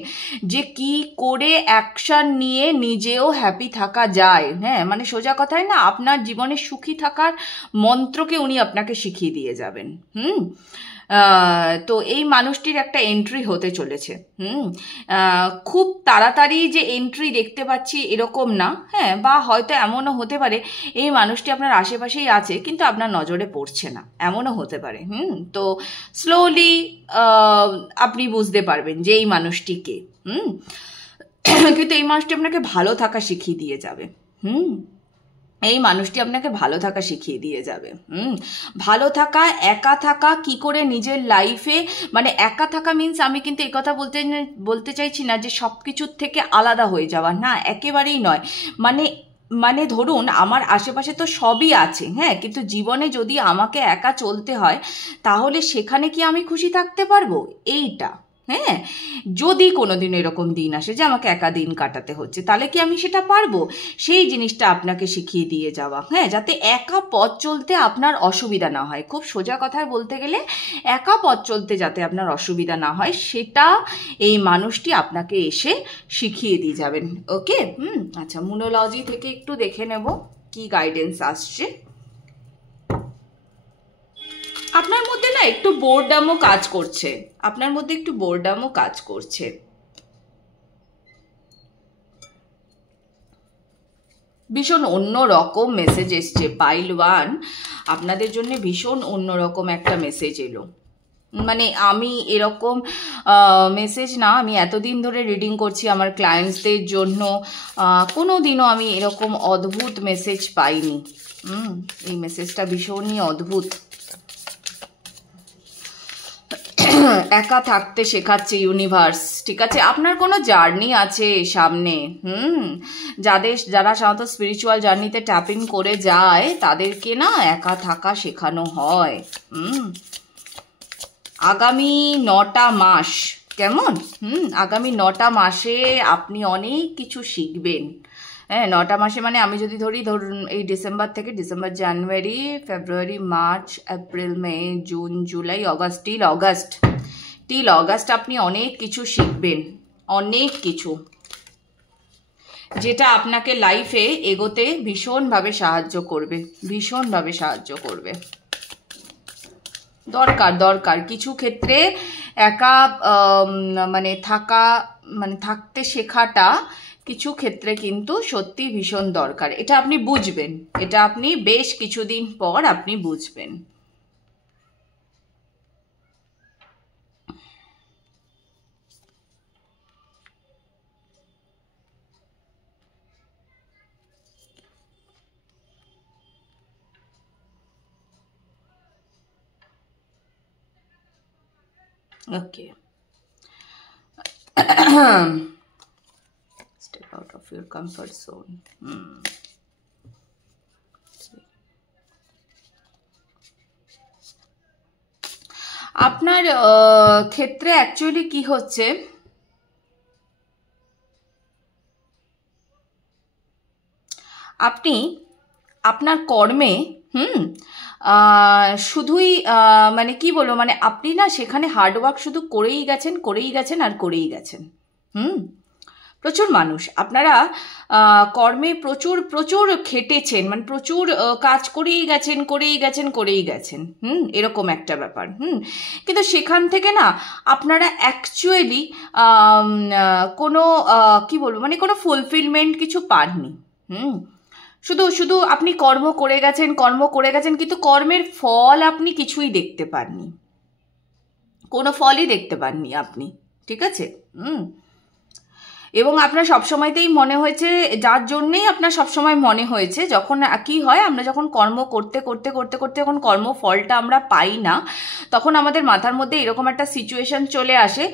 যে কি করে অ্যাকশন নিয়ে নিজেও হ্যাপি থাকা যায়। হ্যাঁ, মানে সোজা কথায় না, আপনার জীবনে সুখী থাকার মন্ত্রকে উনি আপনাকে শিখিয়ে দিয়ে যাবেন। তো এই মানুষটির একটা এন্ট্রি হতে চলেছে। খুব তাড়াতাড়ি যে এন্ট্রি দেখতে পাচ্ছি এরকম না, হ্যাঁ, বা হয়তো এমনও হতে পারে এই মানুষটি আপনার আশেপাশেই আছে কিন্তু আপনার নজরে পড়ছে না, এমনও হতে পারে। তো স্লোলি আপনি বুঝতে পারবেন যে এই মানুষটি কে। কিন্তু এই মানুষটি আপনাকে ভালো থাকা শিখিয়ে দিয়ে যাবে। এই মানুষটি আপনাকে ভালো থাকা শিখিয়ে দিয়ে যাবে। ভালো থাকা, একা থাকা, কি করে নিজের লাইফে, মানে একা থাকা মিন্স আমি কিন্তু এই কথা বলতে চাইছি না যে সব কিছুর থেকে আলাদা হয়ে যাওয়া, না, একেবারেই নয়। মানে ধরুন আমার আশেপাশে তো সবই আছে, হ্যাঁ, কিন্তু জীবনে যদি আমাকে একা চলতে হয় তাহলে সেখানে কি আমি খুশি থাকতে পারবো? এইটা, হ্যাঁ, যদি কোনোদিন এরকম দিন আসে যে আমাকে একা দিন কাটাতে হচ্ছে, তাহলে কি আমি সেটা পারবো? সেই জিনিসটা আপনাকে শিখিয়ে দিয়ে যাওয়া, হ্যাঁ, যাতে একা পথ চলতে আপনার অসুবিধা না হয়। খুব সোজা কথায় বলতে গেলে একা পথ চলতে যাতে আপনার অসুবিধা না হয়, সেটা এই মানুষটি আপনাকে এসে শিখিয়ে দিয়ে যাবেন। ওকে, আচ্ছা, মুনোলজি থেকে একটু দেখে নেব কি গাইডেন্স আসছে। আপনার মধ্যে না একটু বোরডামও কাজ করছে, আপনার মধ্যে একটু বোরডামও কাজ করছে। ভীষণ অন্য রকম মেসেজ এসছে পাইল 1, আপনাদের জন্য ভীষণ অন্য রকম একটা মেসেজ এলো। মানে আমি এরকম মেসেজ না, আমি এতদিন ধরে রিডিং করছি আমার ক্লায়েন্টসদের জন্য, কোনো দিনও আমি এরকম অদ্ভুত মেসেজ পাইনি। এই মেসেজটা ভীষণই অদ্ভুত। একা থাকতে শেখাচ্ছে ইউনিভার্স, ঠিক আছে, আপনার কোনো জার্নি আছে সামনে। যারা সাধারণত স্পিরিচুয়াল জার্নিতে ট্যাপিং করে যায় তাদেরকে না একা থাকা শেখানো হয়। আগামী 9টা মাস কেমন, আগামী 9টা মাসে আপনি অনেক কিছু শিখবেন। হ্যাঁ, 9টা মাসে মানে আমি যদি ধরুন এই ডিসেম্বর থেকে December, January, February, March, April, May, June, July, August, till August আপনি অনেক কিছু শিখবেন, অনেক কিছু। যেটা আপনাকে লাইফে এগোতে ভীষণভাবে সাহায্য করবে, ভীষণভাবে সাহায্য করবে। দরকার কিছু ক্ষেত্রে একা থাকতে শেখাটা কিছু ক্ষেত্রে কিন্তু সত্যি ভীষণ দরকার। এটা আপনি বুঝবেন, এটা আপনি বেশ কিছুদিন পর আপনি বুঝবেন। ওকে, step out of your comfort zone. আপনার ক্ষেত্রে অ্যাকচুয়ালি কি হচ্ছে, আপনি আপনার কর্মে শুধুই মানে কি বলবো, মানে আপনি না সেখানে হার্ডওয়ার্ক শুধু করেই গেছেন আর করেই গেছেন। প্রচুর মানুষ আপনারা কর্মে প্রচুর খেটেছেন, মানে প্রচুর কাজ করেই গেছেন এরকম একটা ব্যাপার। কিন্তু সেখান থেকে না আপনারা অ্যাকচুয়ালি কোনো কি বলবো, মানে কোনো ফুলফিলমেন্ট কিছু পাননি। শুধু আপনি কর্ম করে গেছেন কিন্তু কর্মের ফল আপনি কিছুই দেখতে পাননি, কোনো ফলই দেখতে পাননি আপনি, ঠিক আছে? এবং আপনার সবসময়তেই মনে হয়েছে, যার জন্যেই আপনার সবসময় মনে হয়েছে, যখন কি হয় আমরা যখন কর্ম করতে যখন কর্মফলটা আমরা পাই না, তখন আমাদের মাথার মধ্যে এরকম একটা সিচুয়েশন চলে আসে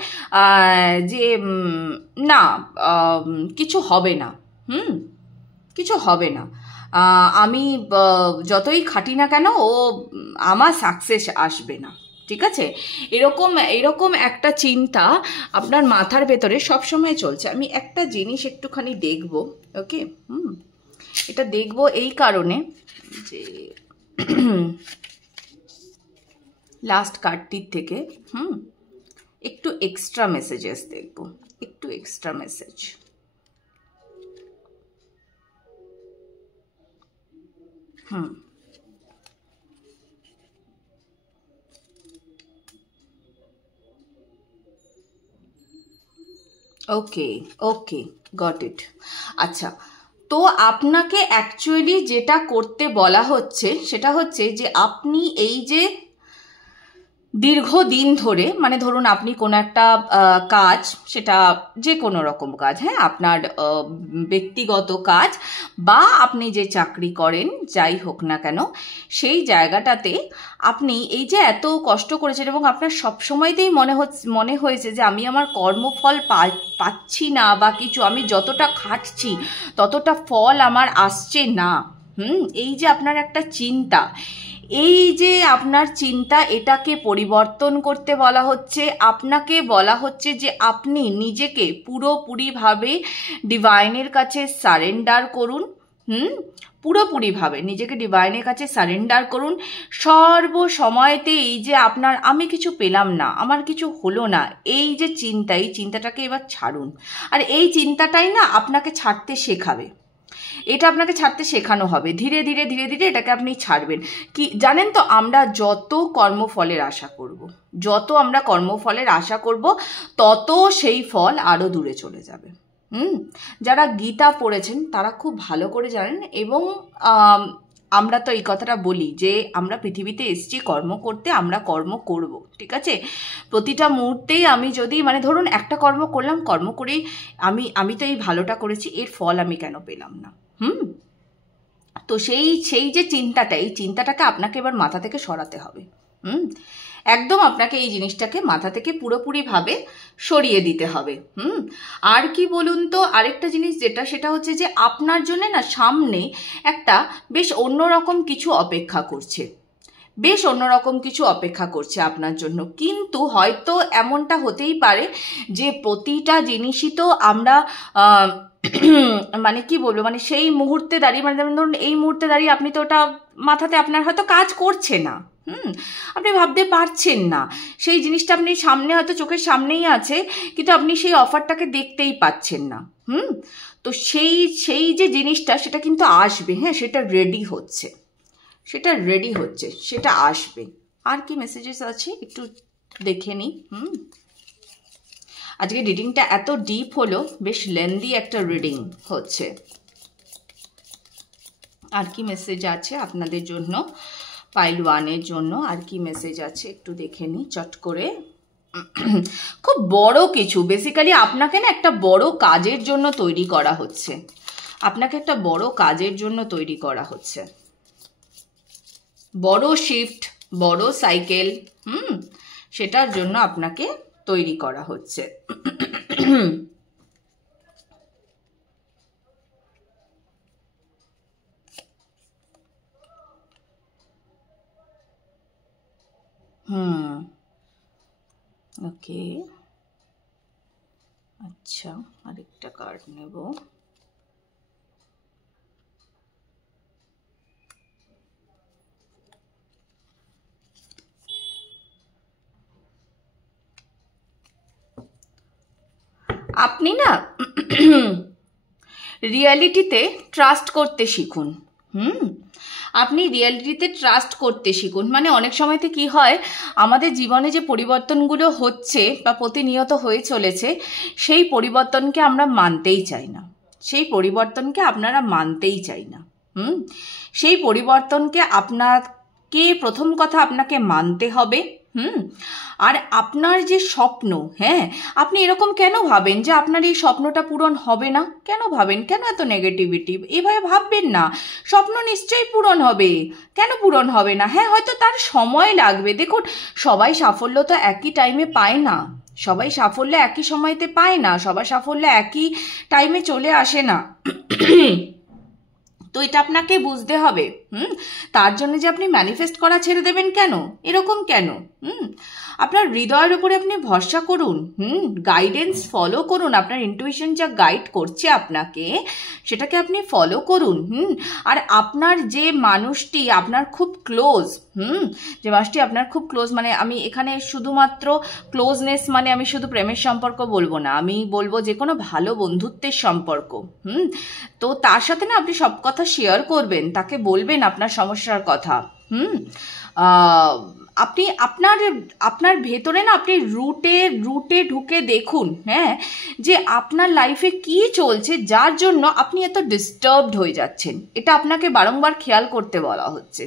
যে না কিছু হবে না, কিছু হবে না, আমি যতই খাটি না কেন ও আমার সাকসেস আসবে না, ঠিক আছে? এরকম একটা চিন্তা আপনার মাথার ভেতরে সবসময় চলছে। আমি একটা জিনিস একটুখানি দেখব, ওকে? এটা দেখব এই কারণে যে লাস্ট কার্ডটির থেকে একটু এক্সট্রা মেসেজেস দেখব, একটু extra message. Okay got it. আচ্ছা, তো আপনাকে অ্যাকচুয়ালি যেটা করতে বলা হচ্ছে সেটা হচ্ছে যে আপনি এই যে দীর্ঘদিন ধরে, মানে ধরুন আপনি কোনো একটা কাজ, সেটা যে কোনো রকম কাজ, আপনার ব্যক্তিগত কাজ বা আপনি যে চাকরি করেন যাই হোক না কেন, সেই জায়গাটাতে আপনি এই যে এত কষ্ট করেছেন এবং আপনার সবসময়তেই মনে হয়েছে যে আমি আমার কর্মফল পাচ্ছি না বা কিছু, আমি যতটা খাটছি ততটা ফল আমার আসছে না। এই যে আপনার একটা চিন্তা, এই যে আপনার চিন্তা, এটাকে পরিবর্তন করতে বলা হচ্ছে। আপনাকে বলা হচ্ছে যে আপনি নিজেকে পুরোপুরিভাবে ডিভাইনের কাছে সারেন্ডার করুন। পুরোপুরিভাবে নিজেকে ডিভাইনের কাছে সারেন্ডার করুন। সর্বসময়তে এই যে আপনার আমি কিছু পেলাম না, আমার কিছু হলো না, এই যে চিন্তা, এই চিন্তাটাকে এবার ছাড়ুন। আর এই চিন্তাটাই না আপনাকে ছাড়তে শেখাবে, এটা আপনাকে ছাড়তে শেখানো হবে। ধীরে ধীরে এটাকে আপনি ছাড়বেন। কি জানেন তো, আমরা যত কর্মফলের আশা করব তত সেই ফল আরো দূরে চলে যাবে। যারা গীতা পড়েছেন তারা খুব ভালো করে জানেন। এবং আমরা তো এই কথাটা বলি যে আমরা পৃথিবীতে এসেছি কর্ম করতে, আমরা কর্ম করব, ঠিক আছে? প্রতিটা মুহূর্তেই আমি যদি, মানে ধরুন একটা কর্ম করলাম, কর্ম করেই আমি তো এই ভালোটা করেছি, এর ফল আমি কেন পেলাম না? তো সেই যে চিন্তাটা, এই চিন্তাটাকে আপনাকে এবার মাথা থেকে সরাতে হবে। একদম আপনাকে এই জিনিসটাকে মাথা থেকে পুরোপুরিভাবে সরিয়ে দিতে হবে। আর কি বলুন তো, আরেকটা জিনিস যেটা, সেটা হচ্ছে যে আপনার জন্য না সামনে একটা বেশ অন্যরকম কিছু অপেক্ষা করছে, আপনার জন্য। কিন্তু হয়তো এমনটা হতেই পারে যে প্রতিটা জিনিসই তো আমরা মানে কি বলবো, মানে সেই মুহূর্তে দাঁড়িয়ে, মানে ধরুন এই মুহূর্তে দাঁড়িয়ে আপনি তো ওটা মাথাতে আপনার হয়তো কাজ করছে না, আপনি ভাবতে পারছেন না, সেই জিনিসটা আপনি সামনে হয়তো চোখের সামনেই আছে, কিন্তু আপনি সেই অফারটাকে দেখতেই পাচ্ছেন না। তো সেই যে জিনিসটা সেটা কিন্তু আসবে, হ্যাঁ, সেটা রেডি হচ্ছে, সেটা আসবে। আর কি মেসেজেস আছে একটু দেখে নিই। আজকে রিডিংটা এত ডিপ হলো, বেশ লেন্দি একটা রিডিং হচ্ছে। আর কি মেসেজ আছে আপনাদের জন্য, পাইল 1-এর জন্য আর কি মেসেজ আছে একটু দেখে নিই চট করে। খুব বড় কিছু, বেসিক্যালি আপনাকে না একটা বড় কাজের জন্য তৈরি করা হচ্ছে, বড় শিফট, বড় সাইকেল, সেটার জন্য আপনাকে তৈরি করা হচ্ছে। ওকে, আচ্ছা আরেকটা কার্ড নেব। আপনি না রিয়ালিটিতে ট্রাস্ট করতে শিখুন। আপনি রিয়ালিটিতে ট্রাস্ট করতে শিখুন। মানে অনেক সময়তে কি হয়, আমাদের জীবনে যে পরিবর্তনগুলো হচ্ছে বা প্রতিনিয়ত হয়ে চলেছে, সেই পরিবর্তনকে আমরা মানতেই চাই না, সেই পরিবর্তনকে আপনারা মানতেই চাই না। সেই পরিবর্তনকে আপনাকে প্রথম কথা আপনাকে মানতে হবে। আর আপনার যে স্বপ্ন, হ্যাঁ, আপনি এরকম কেন ভাবেন যে আপনার এই স্বপ্নটা পূরণ হবে না? কেন ভাবেন? কেন এত নেগেটিভিটি? এভাবে ভাববেন না, স্বপ্ন নিশ্চয়ই পূরণ হবে। কেন পূরণ হবে না? হ্যাঁ, হয়তো তার সময় লাগবে। দেখুন, সবাই সাফল্য তো একই টাইমে পায় না, সবাই সাফল্য একই সময়তে পায় না, সবার সাফল্য একই টাইমে চলে আসে না। তো এটা আপনাকে বুঝতে হবে। তার জন্য যে আপনি ম্যানিফেস্ট করা ছেড়ে দেবেন কেন? এরকম কেন? আপনার হৃদয়ের উপরে আপনি ভরসা করুন, গাইডেন্স ফলো করুন, আপনার ইনটুইশন যা গাইড করছে আপনাকে সেটাকে আপনি ফলো করুন। আর আপনার যে মানুষটি আপনার খুব ক্লোজ, যে মানুষটি আপনার খুব ক্লোজ, মানে আমি এখানে শুধুমাত্র ক্লোজনেস মানে আমি শুধু প্রেমের সম্পর্ক বলবো না, আমি বলবো যে কোনো ভালো বন্ধুত্বের সম্পর্ক। তো তার সাথে না আপনি সব কথা শেয়ার করবেন, তাকে বলবেন আপনার সমস্যার কথা। আপনি আপনার ভেতরে না আপনি রুটে ঢুকে দেখুন, হ্যাঁ, যে আপনার লাইফে কি চলছে যার জন্য আপনি এত ডিস্টার্বড হয়ে যাচ্ছেন। এটা আপনাকে বারংবার খেয়াল করতে বলা হচ্ছে।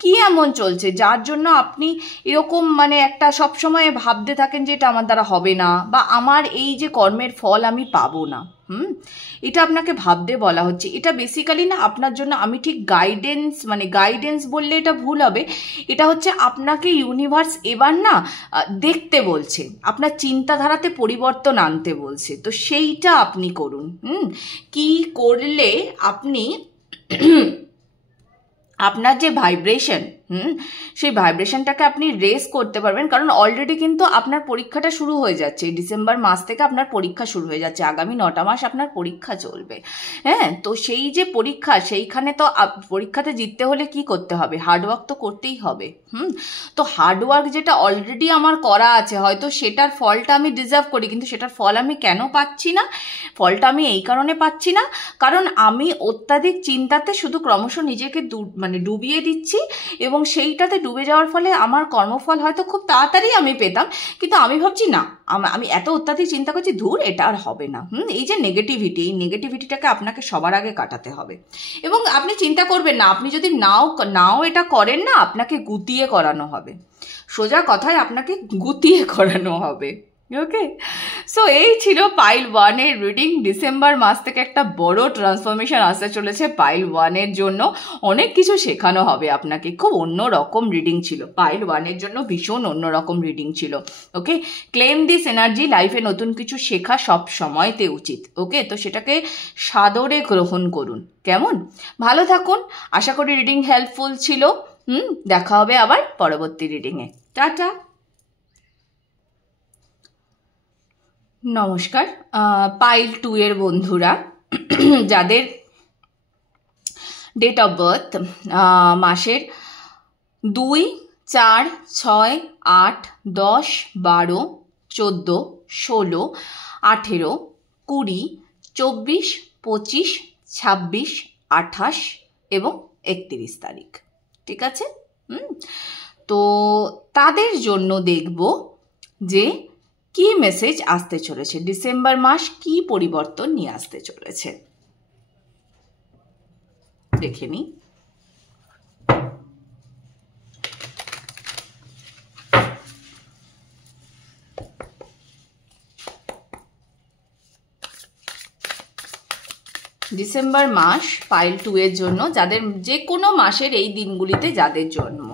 কি এমন চলছে যার জন্য আপনি এরকম মানে একটা সবসময় ভাবতে থাকেন যে এটা আমার দ্বারা হবে না, বা আমার এই যে কর্মের ফল আমি পাবো না। এটা আপনাকে ভাবতে বলা হচ্ছে। এটা বেসিক্যালি না আপনার জন্য, আমি ঠিক গাইডেন্স বললে এটা ভুল হবে, এটা হচ্ছে আপনাকে ইউনিভার্স এবার না দেখতে বলছে, আপনার চিন্তাধারাতে পরিবর্তন আনতে বলছে। তো সেইটা আপনি করুন। কি করলে আপনি আপনার যে ভাইব্রেশন, সেই ভাইব্রেশনটাকে আপনি রেস করতে পারবেন। কারণ অলরেডি কিন্তু আপনার পরীক্ষাটা শুরু হয়ে যাচ্ছে, ডিসেম্বর মাস থেকে আপনার পরীক্ষা শুরু হয়ে যাচ্ছে, আগামী 9টা মাস আপনার পরীক্ষা চলবে। হ্যাঁ, তো সেই যে পরীক্ষা, সেইখানে তো পরীক্ষাতে জিততে হলে কি করতে হবে? হার্ডওয়ার্ক তো করতেই হবে। তো হার্ডওয়ার্ক যেটা অলরেডি আমার করা আছে, হয়তো সেটার ফলটা আমি ডিজার্ভ করি, কিন্তু সেটার ফল আমি কেন পাচ্ছি না? ফলটা আমি এই কারণে পাচ্ছি না, কারণ আমি অত্যাধিক চিন্তাতে শুধু ক্রমশ নিজেকে ডুবিয়ে দিচ্ছি, এবং সেইটাতে ডুবে যাওয়ার ফলে আমার কর্মফল হয়তো খুব তাড়াতাড়ি আমি পেতাম, কিন্তু আমি ভাবছি না, আমি এত অত্যাধিক চিন্তা করছি, ধুর এটা আর হবে না। এই যে নেগেটিভিটি, এই নেগেটিভিটিটাকে আপনাকে সবার আগে কাটাতে হবে। এবং আপনি চিন্তা করবেন না, আপনি যদি নাও এটা করেন না, আপনাকে গুতিয়ে করানো হবে, সোজা কথায় আপনাকে গুতিয়ে করানো হবে। ওকে, সো এই ছিল পাইল 1-এর রিডিং। ডিসেম্বর মাস থেকে একটা বড় ট্রান্সফরমেশন আসতে চলেছে পাইল 1-এর জন্য, অনেক কিছু শেখানো হবে আপনাকে। খুব অন্যরকম রিডিং ছিল পাইল 1-এর জন্য, ভীষণ অন্যরকম রিডিং ছিল। ওকে, ক্লেম দিস এনার্জি। লাইফে নতুন কিছু শেখা সব সময়তে উচিত। ওকে, তো সেটাকে সাদরে গ্রহণ করুন। কেমন? ভালো থাকুন, আশা করি রিডিং হেল্পফুল ছিল। দেখা হবে আবার পরবর্তী রিডিংয়ে। টাটা। নমস্কার পাইল 2-এর বন্ধুরা, যাদের ডেট অফ বার্থ মাসের 2, 4, 6, 8, 10, 12, 14, 16, 18, 20, 24, 25, 26, 28 এবং 31 তারিখ। ঠিক আছে? তো তাদের জন্য দেখব যে কি মেসেজ আসতে চলেছে, ডিসেম্বর মাস কি পরিবর্তন নিয়ে আসতে চলেছে। দেখে নিই। ডিসেম্বর মাস পাইল 2 এর জন্য, যাদের যে কোনো মাসের এই দিনগুলিতে যাদের জন্ম,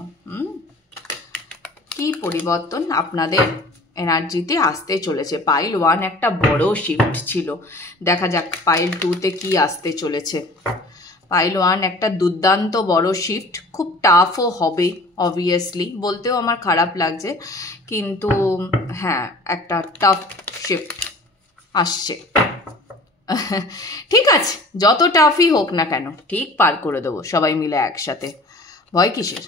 কি পরিবর্তন আপনাদের এনার্জিতে আসতে চলেছে। পাইল 1 একটা বড় শিফট ছিল, দেখা যাক পাইল 2তে কি আসতে চলেছে। পাইল 1 একটা দুর্দান্ত বড় শিফট, খুব টাফও হবে অবভিয়াসলি, বলতেও আমার খারাপ লাগছে, কিন্তু হ্যাঁ একটা টাফ শিফট আসছে। ঠিক আছে, যত টাফই হোক না কেন ঠিক পার করে দেবো সবাই মিলে একসাথে, ভয় কিসের।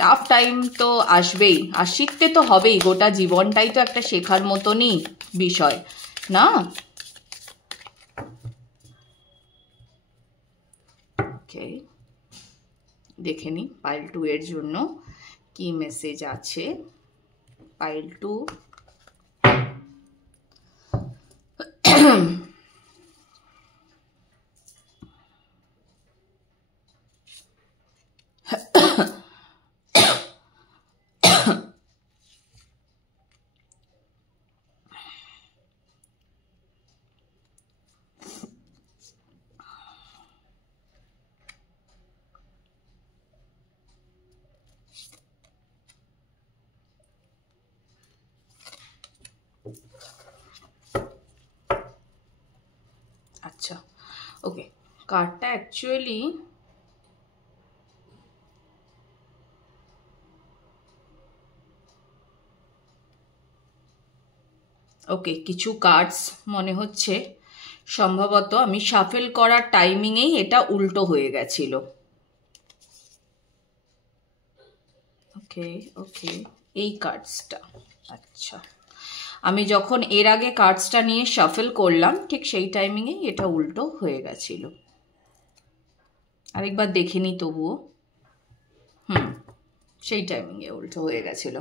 টাফ টাইম তো আসবেই, আর শিখতে তো হবেই, গোটা জীবনটাই তো একটা শেখার মতনই বিষয় না। ওকে, দেখে নি পাইল 2 এর জন্য কি মেসেজ আছে। পাইল 2 আচ্ছা ওকে, কার্ডটা অ্যাকচুয়ালি ওকে, কিছু কার্ডস মনে হচ্ছে সম্ভবত আমি শাফেল করার টাইমিংয়েই এটা উল্টো হয়ে গেছিল। ওকে ওকে, এই কার্ডসটা, আচ্ছা আমি যখন এর আগে কার্ডসটা নিয়ে শাফেল করলাম ঠিক সেই টাইমিংয়েই এটা উল্টো হয়ে গেছিল। আরেকবার দেখে নিই তবুও। সেই টাইমিংয়ে উল্টো হয়ে গেছিল।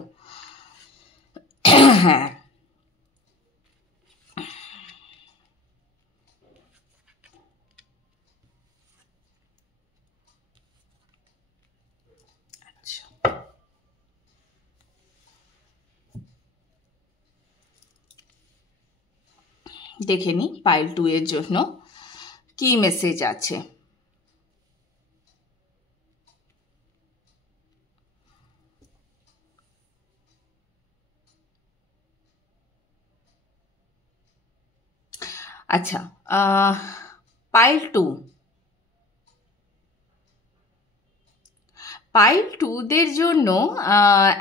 হ্যাঁ, আচ্ছা দেখে নিই পাইল 2 এর জন্য কি মেসেজ আছে। আচ্ছা, পাইল 2 দের জন্য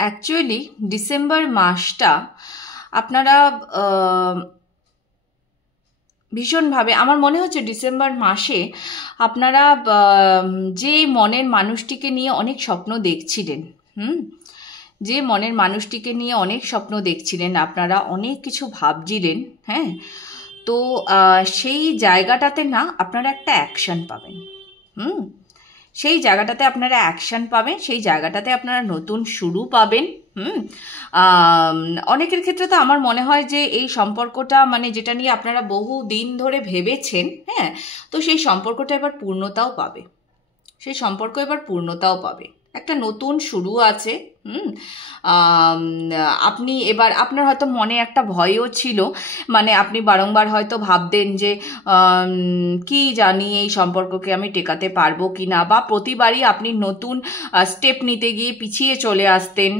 অ্যাকচুয়ালি ডিসেম্বর মাসটা আপনারা ভীষণভাবে, আমার মনে হচ্ছে ডিসেম্বর মাসে আপনারা যে মনের মানুষটিকে নিয়ে অনেক স্বপ্ন দেখছিলেন, যে মনের মানুষটিকে নিয়ে অনেক স্বপ্ন দেখছিলেন, আপনারা অনেক কিছু ভাবছিলেন, হ্যাঁ, তো সেই জায়গাটাতে না আপনারা একটা অ্যাকশন পাবেন। সেই জায়গাটাতে আপনারা অ্যাকশন পাবেন, সেই জায়গাটাতে আপনারা নতুন শুরু পাবেন। অনেকের ক্ষেত্রে তো আমার মনে হয় যে এই সম্পর্কটা মানে যেটা নিয়ে আপনারা বহু দিন ধরে ভেবেছেন, হ্যাঁ, তো সেই সম্পর্কটা এবার পূর্ণতাও পাবে, সেই সম্পর্ক এবার পূর্ণতাও পাবে, একটা নতুন শুরু আছে। আপনি এবার, আপনার হয়তো মনে একটা ভয়ও ছিল, মানে আপনি বারংবার হয়তো ভাবতেন যে কি জানি এই সম্পর্ককে আমি টেকাতে পারবো কি না, বা প্রতিবারই আপনি নতুন স্টেপ নিতে গিয়ে পিছিয়ে চলে আসতেন,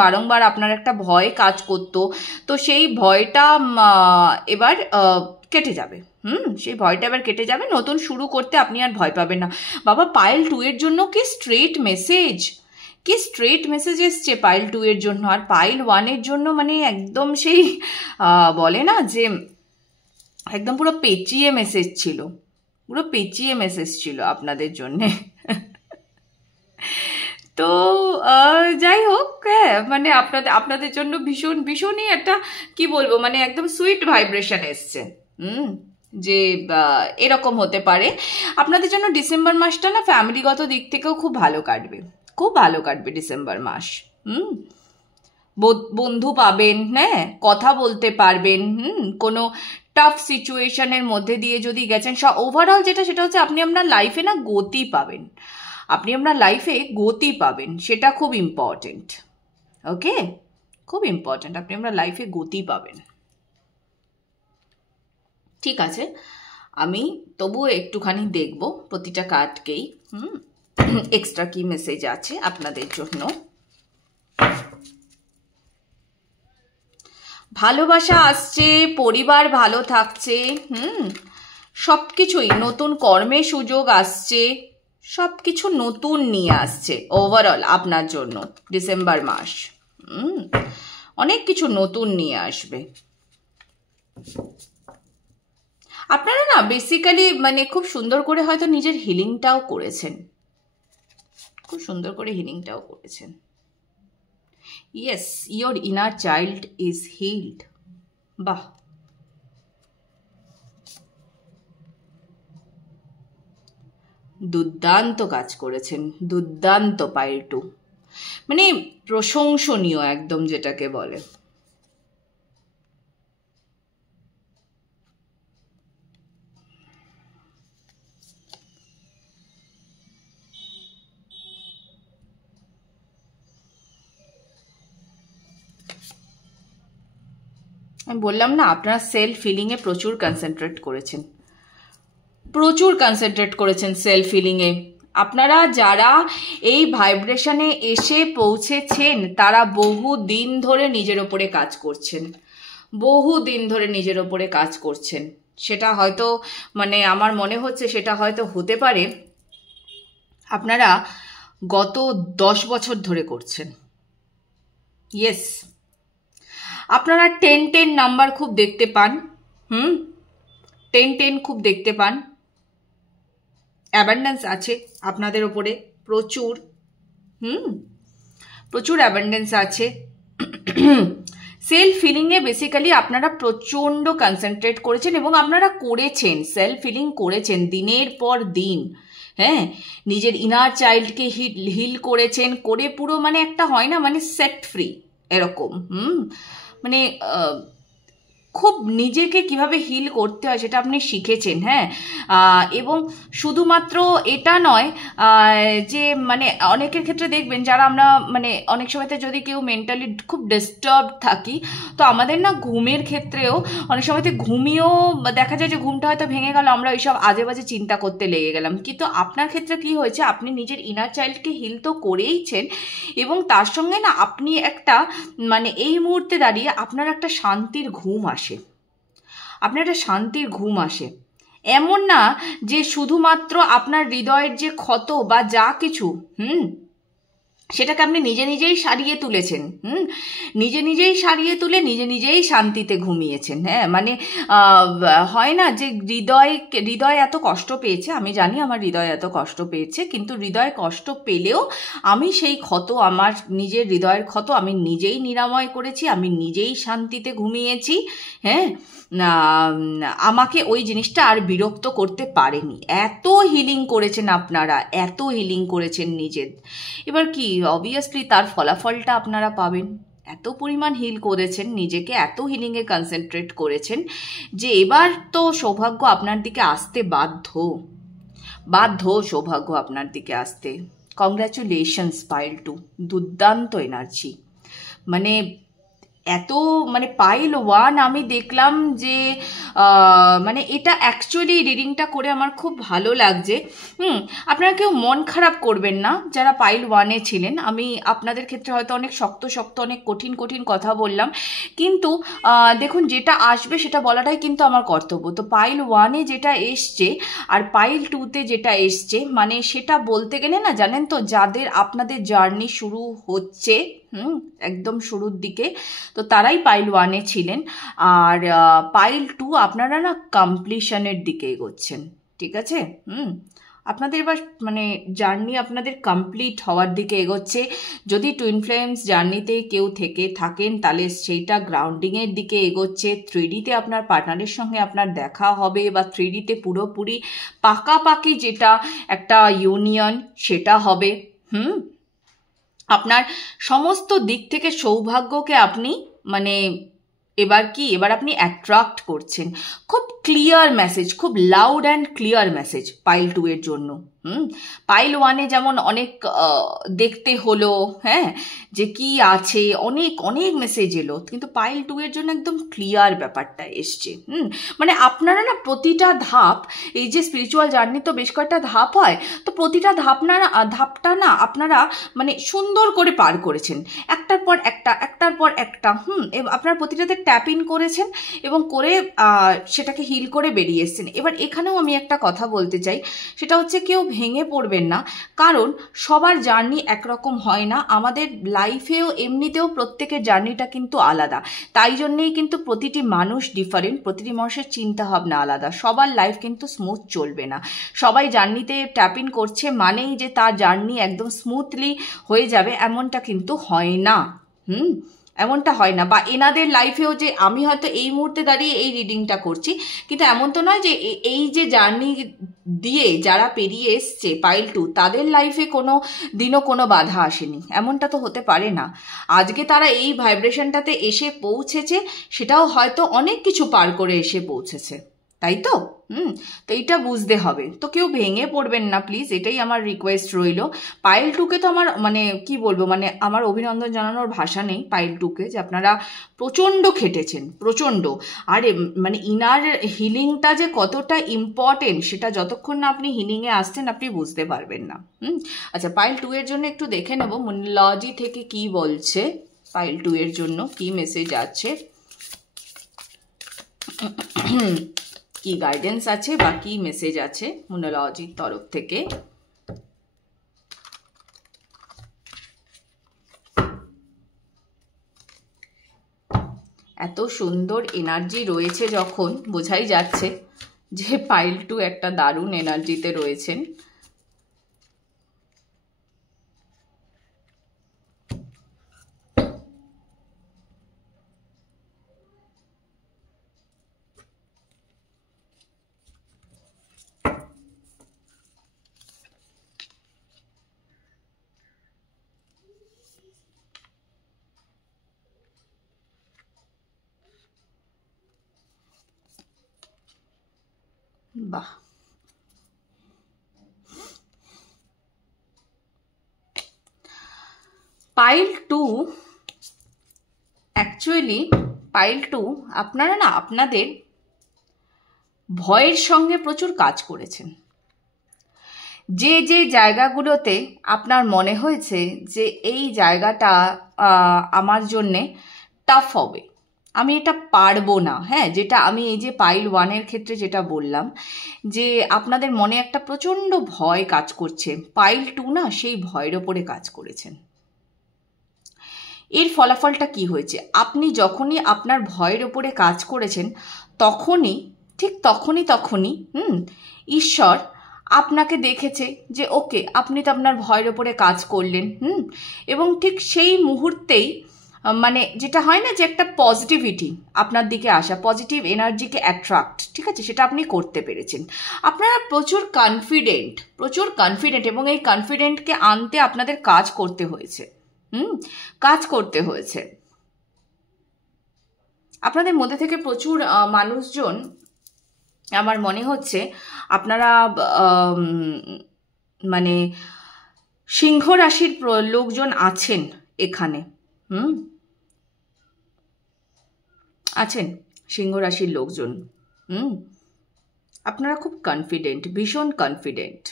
বারংবার আপনার একটা ভয় কাজ করতো, তো সেই ভয়টা এবার কেটে যাবে। সেই ভয়টা এবার কেটে যাবে, নতুন শুরু করতে আপনি আর ভয় পাবেন না। বাবা পাইল 2 এর জন্য কি স্ট্রেট মেসেজ, কি স্ট্রেট মেসেজ এসছে পাইল 2 এর জন্য। আর পাইল 1 এর জন্য মানে একদম সেই বলে না যে একদম পুরো পেঁচিয়ে মেসেজ ছিল, পুরো পেঁচিয়ে মেসেজ ছিল আপনাদের জন্যে। তো যাই হোক, হ্যাঁ মানে আপনাদের জন্য ভীষণই একটা কি বলবো, মানে একদম সুইট ভাইব্রেশন এসছে। যে এরকম হতে পারে আপনাদের জন্য ডিসেম্বর মাসটা না ফ্যামিলিগত দিক থেকেও খুব ভালো কাটবে, খুব ভালো কাটবে ডিসেম্বর মাস। বন্ধু পাবেন, হ্যাঁ কথা বলতে পারবেন, কোনো টাফ সিচুয়েশনের মধ্যে দিয়ে যদি গেছেন, ওভারঅল যেটা সেটা হচ্ছে আপনি আপনার লাইফে না গতি পাবেন, আপনি আপনার লাইফে গতি পাবেন, সেটা খুব ইম্পর্টেন্ট। ওকে, খুব ইম্পর্টেন্ট, আপনি আপনার লাইফে গতি পাবেন। ঠিক আছে, আমি তবুও একটুখানি দেখব প্রতিটা কার্ডকেই, এক্সট্রা কি মেসেজ আছে আপনাদের জন্য। ভালোবাসা আসছে, পরিবার ভালো থাকছে, সব কিছুই নতুন কর্মের সুযোগ আসছে, সব কিছু নতুন নিয়ে আসছে ওভারঅল আপনার জন্য ডিসেম্বর মাস। অনেক কিছু নতুন নিয়ে আসবে। আপনারা না বেসিক্যালি মানে খুব সুন্দর করে হয়তো নিজের হিলিংটাও করেছেন, খুব সুন্দর করে হিলিংটাও করেছেন। Yes, your inner child is held. বাহ, দুর্দান্ত কাজ করেছেন, দুর্দান্ত পাইল 2, মানে প্রশংসনীয় একদম যেটাকে বলে। আমি বললাম না আপনারা সেলফ ফিলিংয়ে প্রচুর কনসেন্ট্রেট করেছেন, প্রচুর কনসেন্ট্রেট করেছেন সেলফ ফিলিংয়ে। আপনারা যারা এই ভাইব্রেশনে এসে পৌঁছেছেন তারা বহু দিন ধরে নিজের ওপরে কাজ করছেন, বহু দিন ধরে নিজের ওপরে কাজ করছেন। সেটা হয়তো মানে আমার মনে হচ্ছে সেটা হয়তো হতে পারে আপনারা গত 10 বছর ধরে করছেন। ইয়েস, আপনারা 10-10 নাম্বার খুব দেখতে পান, 10-10 খুব দেখতে পান। অ্যাবান্ডেন্স আছে আপনাদের ওপরে প্রচুর, প্রচুর অ্যাবান্ডেন্স আছে। সেলফ ফিলিংয়ে বেসিক্যালি আপনারা প্রচণ্ড কনসেন্ট্রেট করেছেন এবং আপনারা করেছেন, সেলফ ফিলিং করেছেন দিনের পর দিন। হ্যাঁ, নিজের ইনার চাইল্ডকে হিল করেছেন, করে পুরো মানে একটা হয় না মানে সেট ফ্রি এরকম। মানে খুব নিজেকে কিভাবে হিল করতে হয় সেটা আপনি শিখেছেন। হ্যাঁ, এবং শুধুমাত্র এটা নয় যে মানে অনেকের ক্ষেত্রে দেখবেন যারা আমরা মানে অনেক সময়তে যদি কেউ মেন্টালি খুব ডিস্টার্ব থাকি, তো আমাদের না ঘুমের ক্ষেত্রেও অনেক সময়তে ঘুমিয়েও দেখা যায় যে ঘুমটা হয়তো ভেঙে গেল, আমরা ওইসব আজে বাজে চিন্তা করতে লেগে গেলাম। কিন্তু আপনার ক্ষেত্রে কি হয়েছে, আপনি নিজের ইনার চাইল্ডকে হিল তো করেইছেন এবং তার সঙ্গে না আপনি একটা মানে এই মুহূর্তে দাঁড়িয়ে আপনার একটা শান্তির ঘুম আসে, আপনার একটা শান্তির ঘুম আসে। এমন না যে শুধুমাত্র আপনার হৃদয়ের যে ক্ষত বা যা কিছু সেটাকে আপনি নিজে নিজেই সারিয়ে তুলেছেন, নিজেই সারিয়ে তুলে নিজেই শান্তিতে ঘুমিয়েছেন। হ্যাঁ, মানে হয় না যে হৃদয় এত কষ্ট পেয়েছে, আমি জানি আমার হৃদয় এত কষ্ট পেয়েছে, কিন্তু হৃদয় কষ্ট পেলেও আমি সেই ক্ষত, আমার নিজের হৃদয়ের ক্ষত আমি নিজেই নিরাময় করেছি, আমি নিজেই শান্তিতে ঘুমিয়েছি। হ্যাঁ, আমাকে ওই জিনিসটা আর বিরক্ত করতে পারেনি। এত হিলিং করেছেন আপনারা, এত হিলিং করেছেন নিজের। এবার কি অবভিয়াসলি তার ফলাফলটা আপনারা পাবেন। এত পরিমাণ হিল করেছেন নিজেকে, এত হিলিংয়ে কনসেন্ট্রেট করেছেন যে এবার তো সৌভাগ্য আপনার দিকে আসতে বাধ্য সৌভাগ্য আপনার দিকে আসতে। কংগ্র্যাচুলেশনস পাইল 2, দুর্দান্ত এনার্জি। মানে এত মানে পাইল 1 আমি দেখলাম যে মানে এটা অ্যাকচুয়ালি রিডিংটা করে আমার খুব ভালো লাগছে। আপনারা কেউ মন খারাপ করবেন না যারা পাইল 1-এ ছিলেন। আমি আপনাদের ক্ষেত্রে হয়তো অনেক শক্ত অনেক কঠিন কথা বললাম, কিন্তু দেখুন যেটা আসবে সেটা বলাটাই কিন্তু আমার কর্তব্য। তো পাইল 1-এ যেটা এসছে আর পাইল 2-তে যেটা এসছে, মানে সেটা বলতে গেলে না জানেন তো, যাদের আপনাদের জার্নি শুরু হচ্ছে একদম শুরুর দিকে, তো তারাই পাইল 1-এ ছিলেন। আর পাইল 2 আপনারা না কমপ্লিশনের দিকে এগোচ্ছেন, ঠিক আছে? আপনাদের এবার মানে জার্নি আপনাদের কমপ্লিট হওয়ার দিকে এগোচ্ছে। যদি টুইন ফ্লেমস জার্নিতে কেউ থেকে থাকেন তাহলে সেইটা গ্রাউন্ডিংয়ের দিকে এগোচ্ছে। 3Dতে আপনার পার্টনারের সঙ্গে আপনার দেখা হবে, বা 3Dতে পুরোপুরি পাকাপাকি যেটা একটা ইউনিয়ন সেটা হবে। আপনার সমস্ত দিক থেকে সৌভাগ্যকে আপনি মানে এবার আপনি অ্যাট্রাক্ট করছেন। খুব ক্লিয়ার মেসেজ, খুব লাউড অ্যান্ড ক্লিয়ার মেসেজ পাইল 2 এর জন্য। পাইল 1-এ যেমন অনেক দেখতে হলো, হ্যাঁ, যে কি আছে, অনেক অনেক মেসেজ এলো, কিন্তু পাইল 2 এর জন্য একদম ক্লিয়ার ব্যাপারটা এসছে। মানে আপনারা না প্রতিটা ধাপ, এই যে স্পিরিচুয়াল জার্নি তো বেশ কয়েকটা ধাপ হয়, তো প্রতিটা ধাপটা না আপনারা মানে সুন্দর করে পার করেছেন, একটার পর একটা। আপনারা প্রতিটাতে ট্যাপ ইন করেছেন এবং করে সেটাকে হিল করে বেরিয়ে এসেছেন। এবার এখানেও আমি একটা কথা বলতে চাই, সেটা হচ্ছে কেউ ভেঙে পড়বেন না, কারণ সবার জার্নি একরকম হয় না। আমাদের লাইফেও এমনিতেও প্রত্যেকের জার্নিটা কিন্তু আলাদা, তাই জন্যেই কিন্তু প্রতিটি মানুষ ডিফারেন্ট, প্রতিটি মানুষের চিন্তা ভাবনা আলাদা। সবার লাইফ কিন্তু স্মুথ চলবে না। সবাই জার্নিতে ট্যাপ ইন করছে মানেই যে তার জার্নি একদম স্মুথলি হয়ে যাবে এমনটা কিন্তু হয় না। এমনটা হয় না। বা এনাদের লাইফেও যে আমি হয়তো এই মুহূর্তে দাঁড়িয়ে এই রিডিংটা করছি, কিন্তু এমন তো নয় যে এই যে জার্নি দিয়ে যারা পেরিয়ে এসছে পাইল 2, তাদের লাইফে কোনো দিনও কোনো বাধা আসেনি, এমনটা তো হতে পারে না। আজকে তারা এই ভাইব্রেশনটাতে এসে পৌঁছেছে, সেটাও হয়তো অনেক কিছু পার করে এসে পৌঁছেছে, তাই তো? তো এইটা বুঝতে হবে। তো কেউ ভেঙে পড়বেন না প্লিজ, এটাই আমার রিকোয়েস্ট রইল। পাইল 2-কে তো আমার মানে কি বলবো, মানে আমার অভিনন্দন জানানোর ভাষা নেই পাইল 2-কে, যে আপনারা প্রচণ্ড খেটেছেন, প্রচণ্ড। আর মানে ইনার হিলিংটা যে কতটা ইম্পর্টেন্ট সেটা যতক্ষণ না আপনি হিলিংয়ে আসছেন আপনি বুঝতে পারবেন না। আচ্ছা, পাইল 2 এর জন্য একটু দেখে নেব মুনলজি থেকে কি বলছে, পাইল 2 এর জন্য কি মেসেজ আছে, কি গাইডেন্স আছে বা কি মেসেজ আছে মুনলজির তরফ থেকে। এত সুন্দর এনার্জি রয়েছে যখন, বোঝাই যাচ্ছে যে পাইল 2 একটা দারুণ এনার্জিতে রয়েছেন। বাহ, পাইল 2 অ্যাকচুয়ালি পাইল 2 আপনারা না আপনাদের ভয়ের সঙ্গে প্রচুর কাজ করেছেন। যে যে জায়গাগুলোতে আপনার মনে হয়েছে যে এই জায়গাটা আমার জন্যে টাফ হবে, আমি এটা পারবো না, হ্যাঁ, যেটা আমি এই যে পাইল 1-এর ক্ষেত্রে যেটা বললাম, যে আপনাদের মনে একটা প্রচণ্ড ভয় কাজ করছে, পাইল 2 না সেই ভয়ের ওপরে কাজ করেছেন। এর ফলাফলটা কি হয়েছে, আপনি যখনই আপনার ভয়ের ওপরে কাজ করেছেন তখনই ঈশ্বর আপনাকে দেখেছে যে ওকে, আপনি তো আপনার ভয়ের ওপরে কাজ করলেন, এবং ঠিক সেই মুহূর্তেই মানে যেটা হয় না যে একটা পজিটিভিটি আপনার দিকে আসা, পজিটিভ এনার্জিকে অ্যাট্রাক্ট, ঠিক আছে, সেটা আপনি করতে পেরেছেন। আপনারা প্রচুর কনফিডেন্ট এবং এই কনফিডেন্টকে আনতে আপনাদের কাজ করতে হয়েছে। আপনাদের মধ্যে থেকে প্রচুর মানুষজন আমার মনে হচ্ছে আপনারা মানে সিংহ রাশির লোকজন আছেন এখানে, আছেন সিংহ রাশির লোকজন। আপনারা খুব কনফিডেন্ট, ভীষণ কনফিডেন্ট,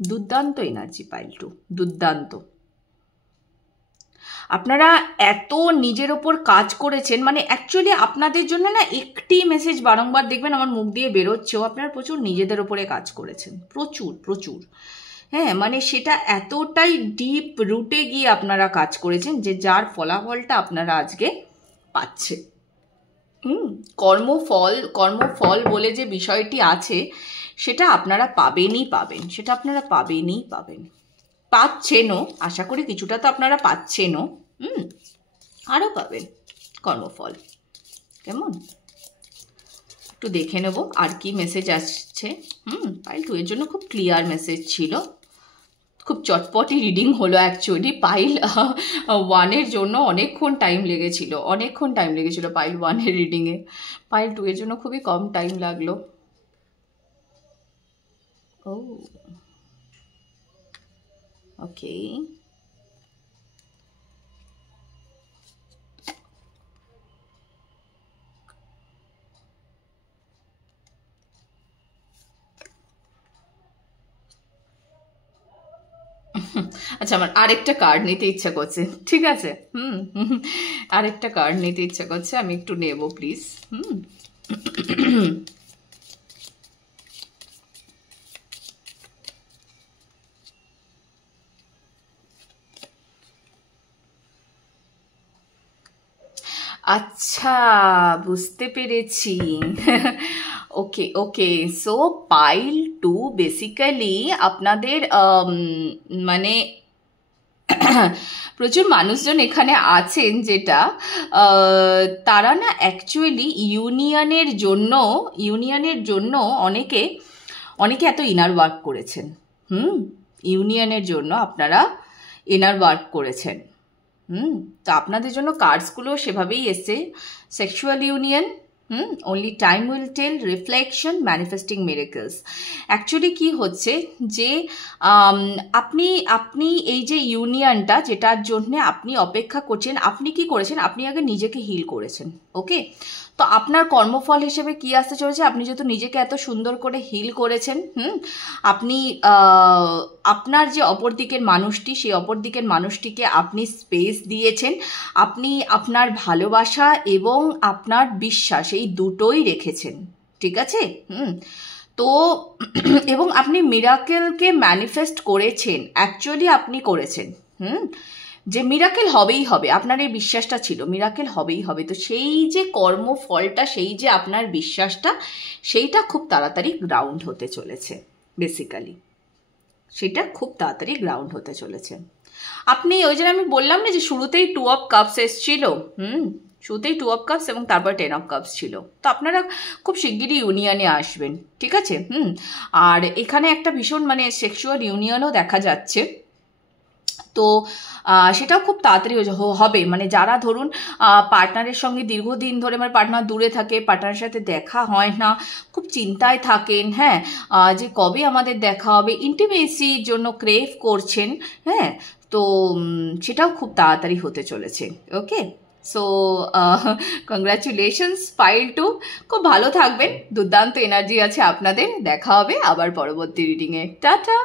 দুর্দান্ত এনার্জি পাইল 2, দুর্দান্ত। আপনারা এত নিজের ওপর কাজ করেছেন, মানে অ্যাকচুয়ালি আপনাদের জন্য না একটি মেসেজ বারংবার দেখবেন আমার মুখ দিয়ে বেরোচ্ছেও, আপনারা প্রচুর নিজেদের ওপরে কাজ করেছেন, প্রচুর, হ্যাঁ, মানে সেটা এতটাই ডিপ রুটে গিয়ে আপনারা কাজ করেছেন যে যার ফলাফলটা আপনারা আজকে পাচ্ছেন। কর্মফল বলে যে বিষয়টি আছে সেটা আপনারা পাবেনই পাবেন, সেটা আপনারা পাবেনই পাবেন, পাচ্ছেনও, আশা করি কিছুটা তো আপনারা পাচ্ছেনও, আরও পাবেন কর্মফল। কেমন, একটু দেখে নেব আর কি মেসেজ আসছে। পাইল 2 এর জন্য খুব ক্লিয়ার মেসেজ ছিল, খুব চটপটি রিডিং হলো অ্যাকচুয়ালি। পাইল 1 এর জন্য অনেকক্ষণ টাইম লেগেছিল, পাইল 1 এর রিডিংয়ে। পাইল 2 এর জন্য খুবই কম টাইম লাগলো। ও ওকে, আচ্ছা আমার আরেকটা কার্ড নিতে ইচ্ছা করছে, ঠিক আছে? আরেকটা কার্ড নিতে ইচ্ছা করছে, আমি একটু নেব প্লিজ। আচ্ছা, বুঝতে পেরেছি। ওকে ওকে, সো পাইল 2 বেসিক্যালি আপনাদের মানে প্রচুর মানুষজন এখানে আছেন, যেটা তারা না অ্যাকচুয়ালি ইউনিয়নের জন্য অনেকে এত ইনার ওয়ার্ক করেছেন। ইউনিয়নের জন্য আপনারা ইনার ওয়ার্ক করেছেন। তো আপনাদের জন্য কার্ডসগুলো সেভাবেই এসছে। Sexual union, only time will tell, reflection, manifesting miracles. Actually কি হচ্ছে যে আপনি এই যে ইউনিয়নটা যেটার জন্য আপনি অপেক্ষা করছেন, আপনি কি করেছেন, আপনি আগে নিজেকে হিল করেছেন। ওকে, তো আপনার কর্মফল হিসেবে কি আসতে চলেছে, আপনি যেহেতু নিজেকে এত সুন্দর করে হিল করেছেন, আপনি আপনার যে অপর দিকের মানুষটি, সেই অপর দিকের মানুষটিকে আপনি স্পেস দিয়েছেন, আপনি আপনার ভালোবাসা এবং আপনার বিশ্বাস এই দুটোই রেখেছেন, ঠিক আছে? তো এবং আপনি মিরাকেলকে ম্যানিফেস্ট করেছেন, অ্যাকচুয়ালি আপনি করেছেন, যে মিরাকেল হবেই হবে, আপনার এই বিশ্বাসটা ছিল মিরাকেল হবেই হবে। তো সেই যে কর্মফলটা, সেই যে আপনার বিশ্বাসটা, সেইটা খুব তাড়াতাড়ি গ্রাউন্ড হতে চলেছে। বেসিক্যালি সেটা খুব তাড়াতাড়ি গ্রাউন্ড হতে চলেছে। আপনি ওই জন্য আমি বললাম না যে শুরুতেই 2 অফ কাপস এসছিল, শুরুতেই 2 অফ কাপস এবং তারপর 10 অফ কাপস ছিল। তো আপনারা খুব শিগগিরই ইউনিয়নে আসবেন, ঠিক আছে? আর এখানে একটা ভীষণ মানে সেক্সুয়াল ইউনিয়নও দেখা যাচ্ছে। তো সেটাও খুব তাড়াতাড়ি হবে। মানে যারা ধরুন পার্টনারের সঙ্গে দীর্ঘদিন ধরে, মানে পার্টনার দূরে থাকে, পার্টনারের সাথে দেখা হয় না, খুব চিন্তায় থাকেন, হ্যাঁ, যে কবে আমাদের দেখা হবে, ইন্টিমেসির জন্য ক্রেভ করছেন, হ্যাঁ, তো সেটাও খুব তাড়াতাড়ি হতে চলেছে। ওকে, সো কংগ্রাচুলেশনস পাইল 2, খুব ভালো থাকবেন, দুর্দান্ত এনার্জি আছে আপনাদের। দেখা হবে আবার পরবর্তী রিডিংয়ে। টাটা।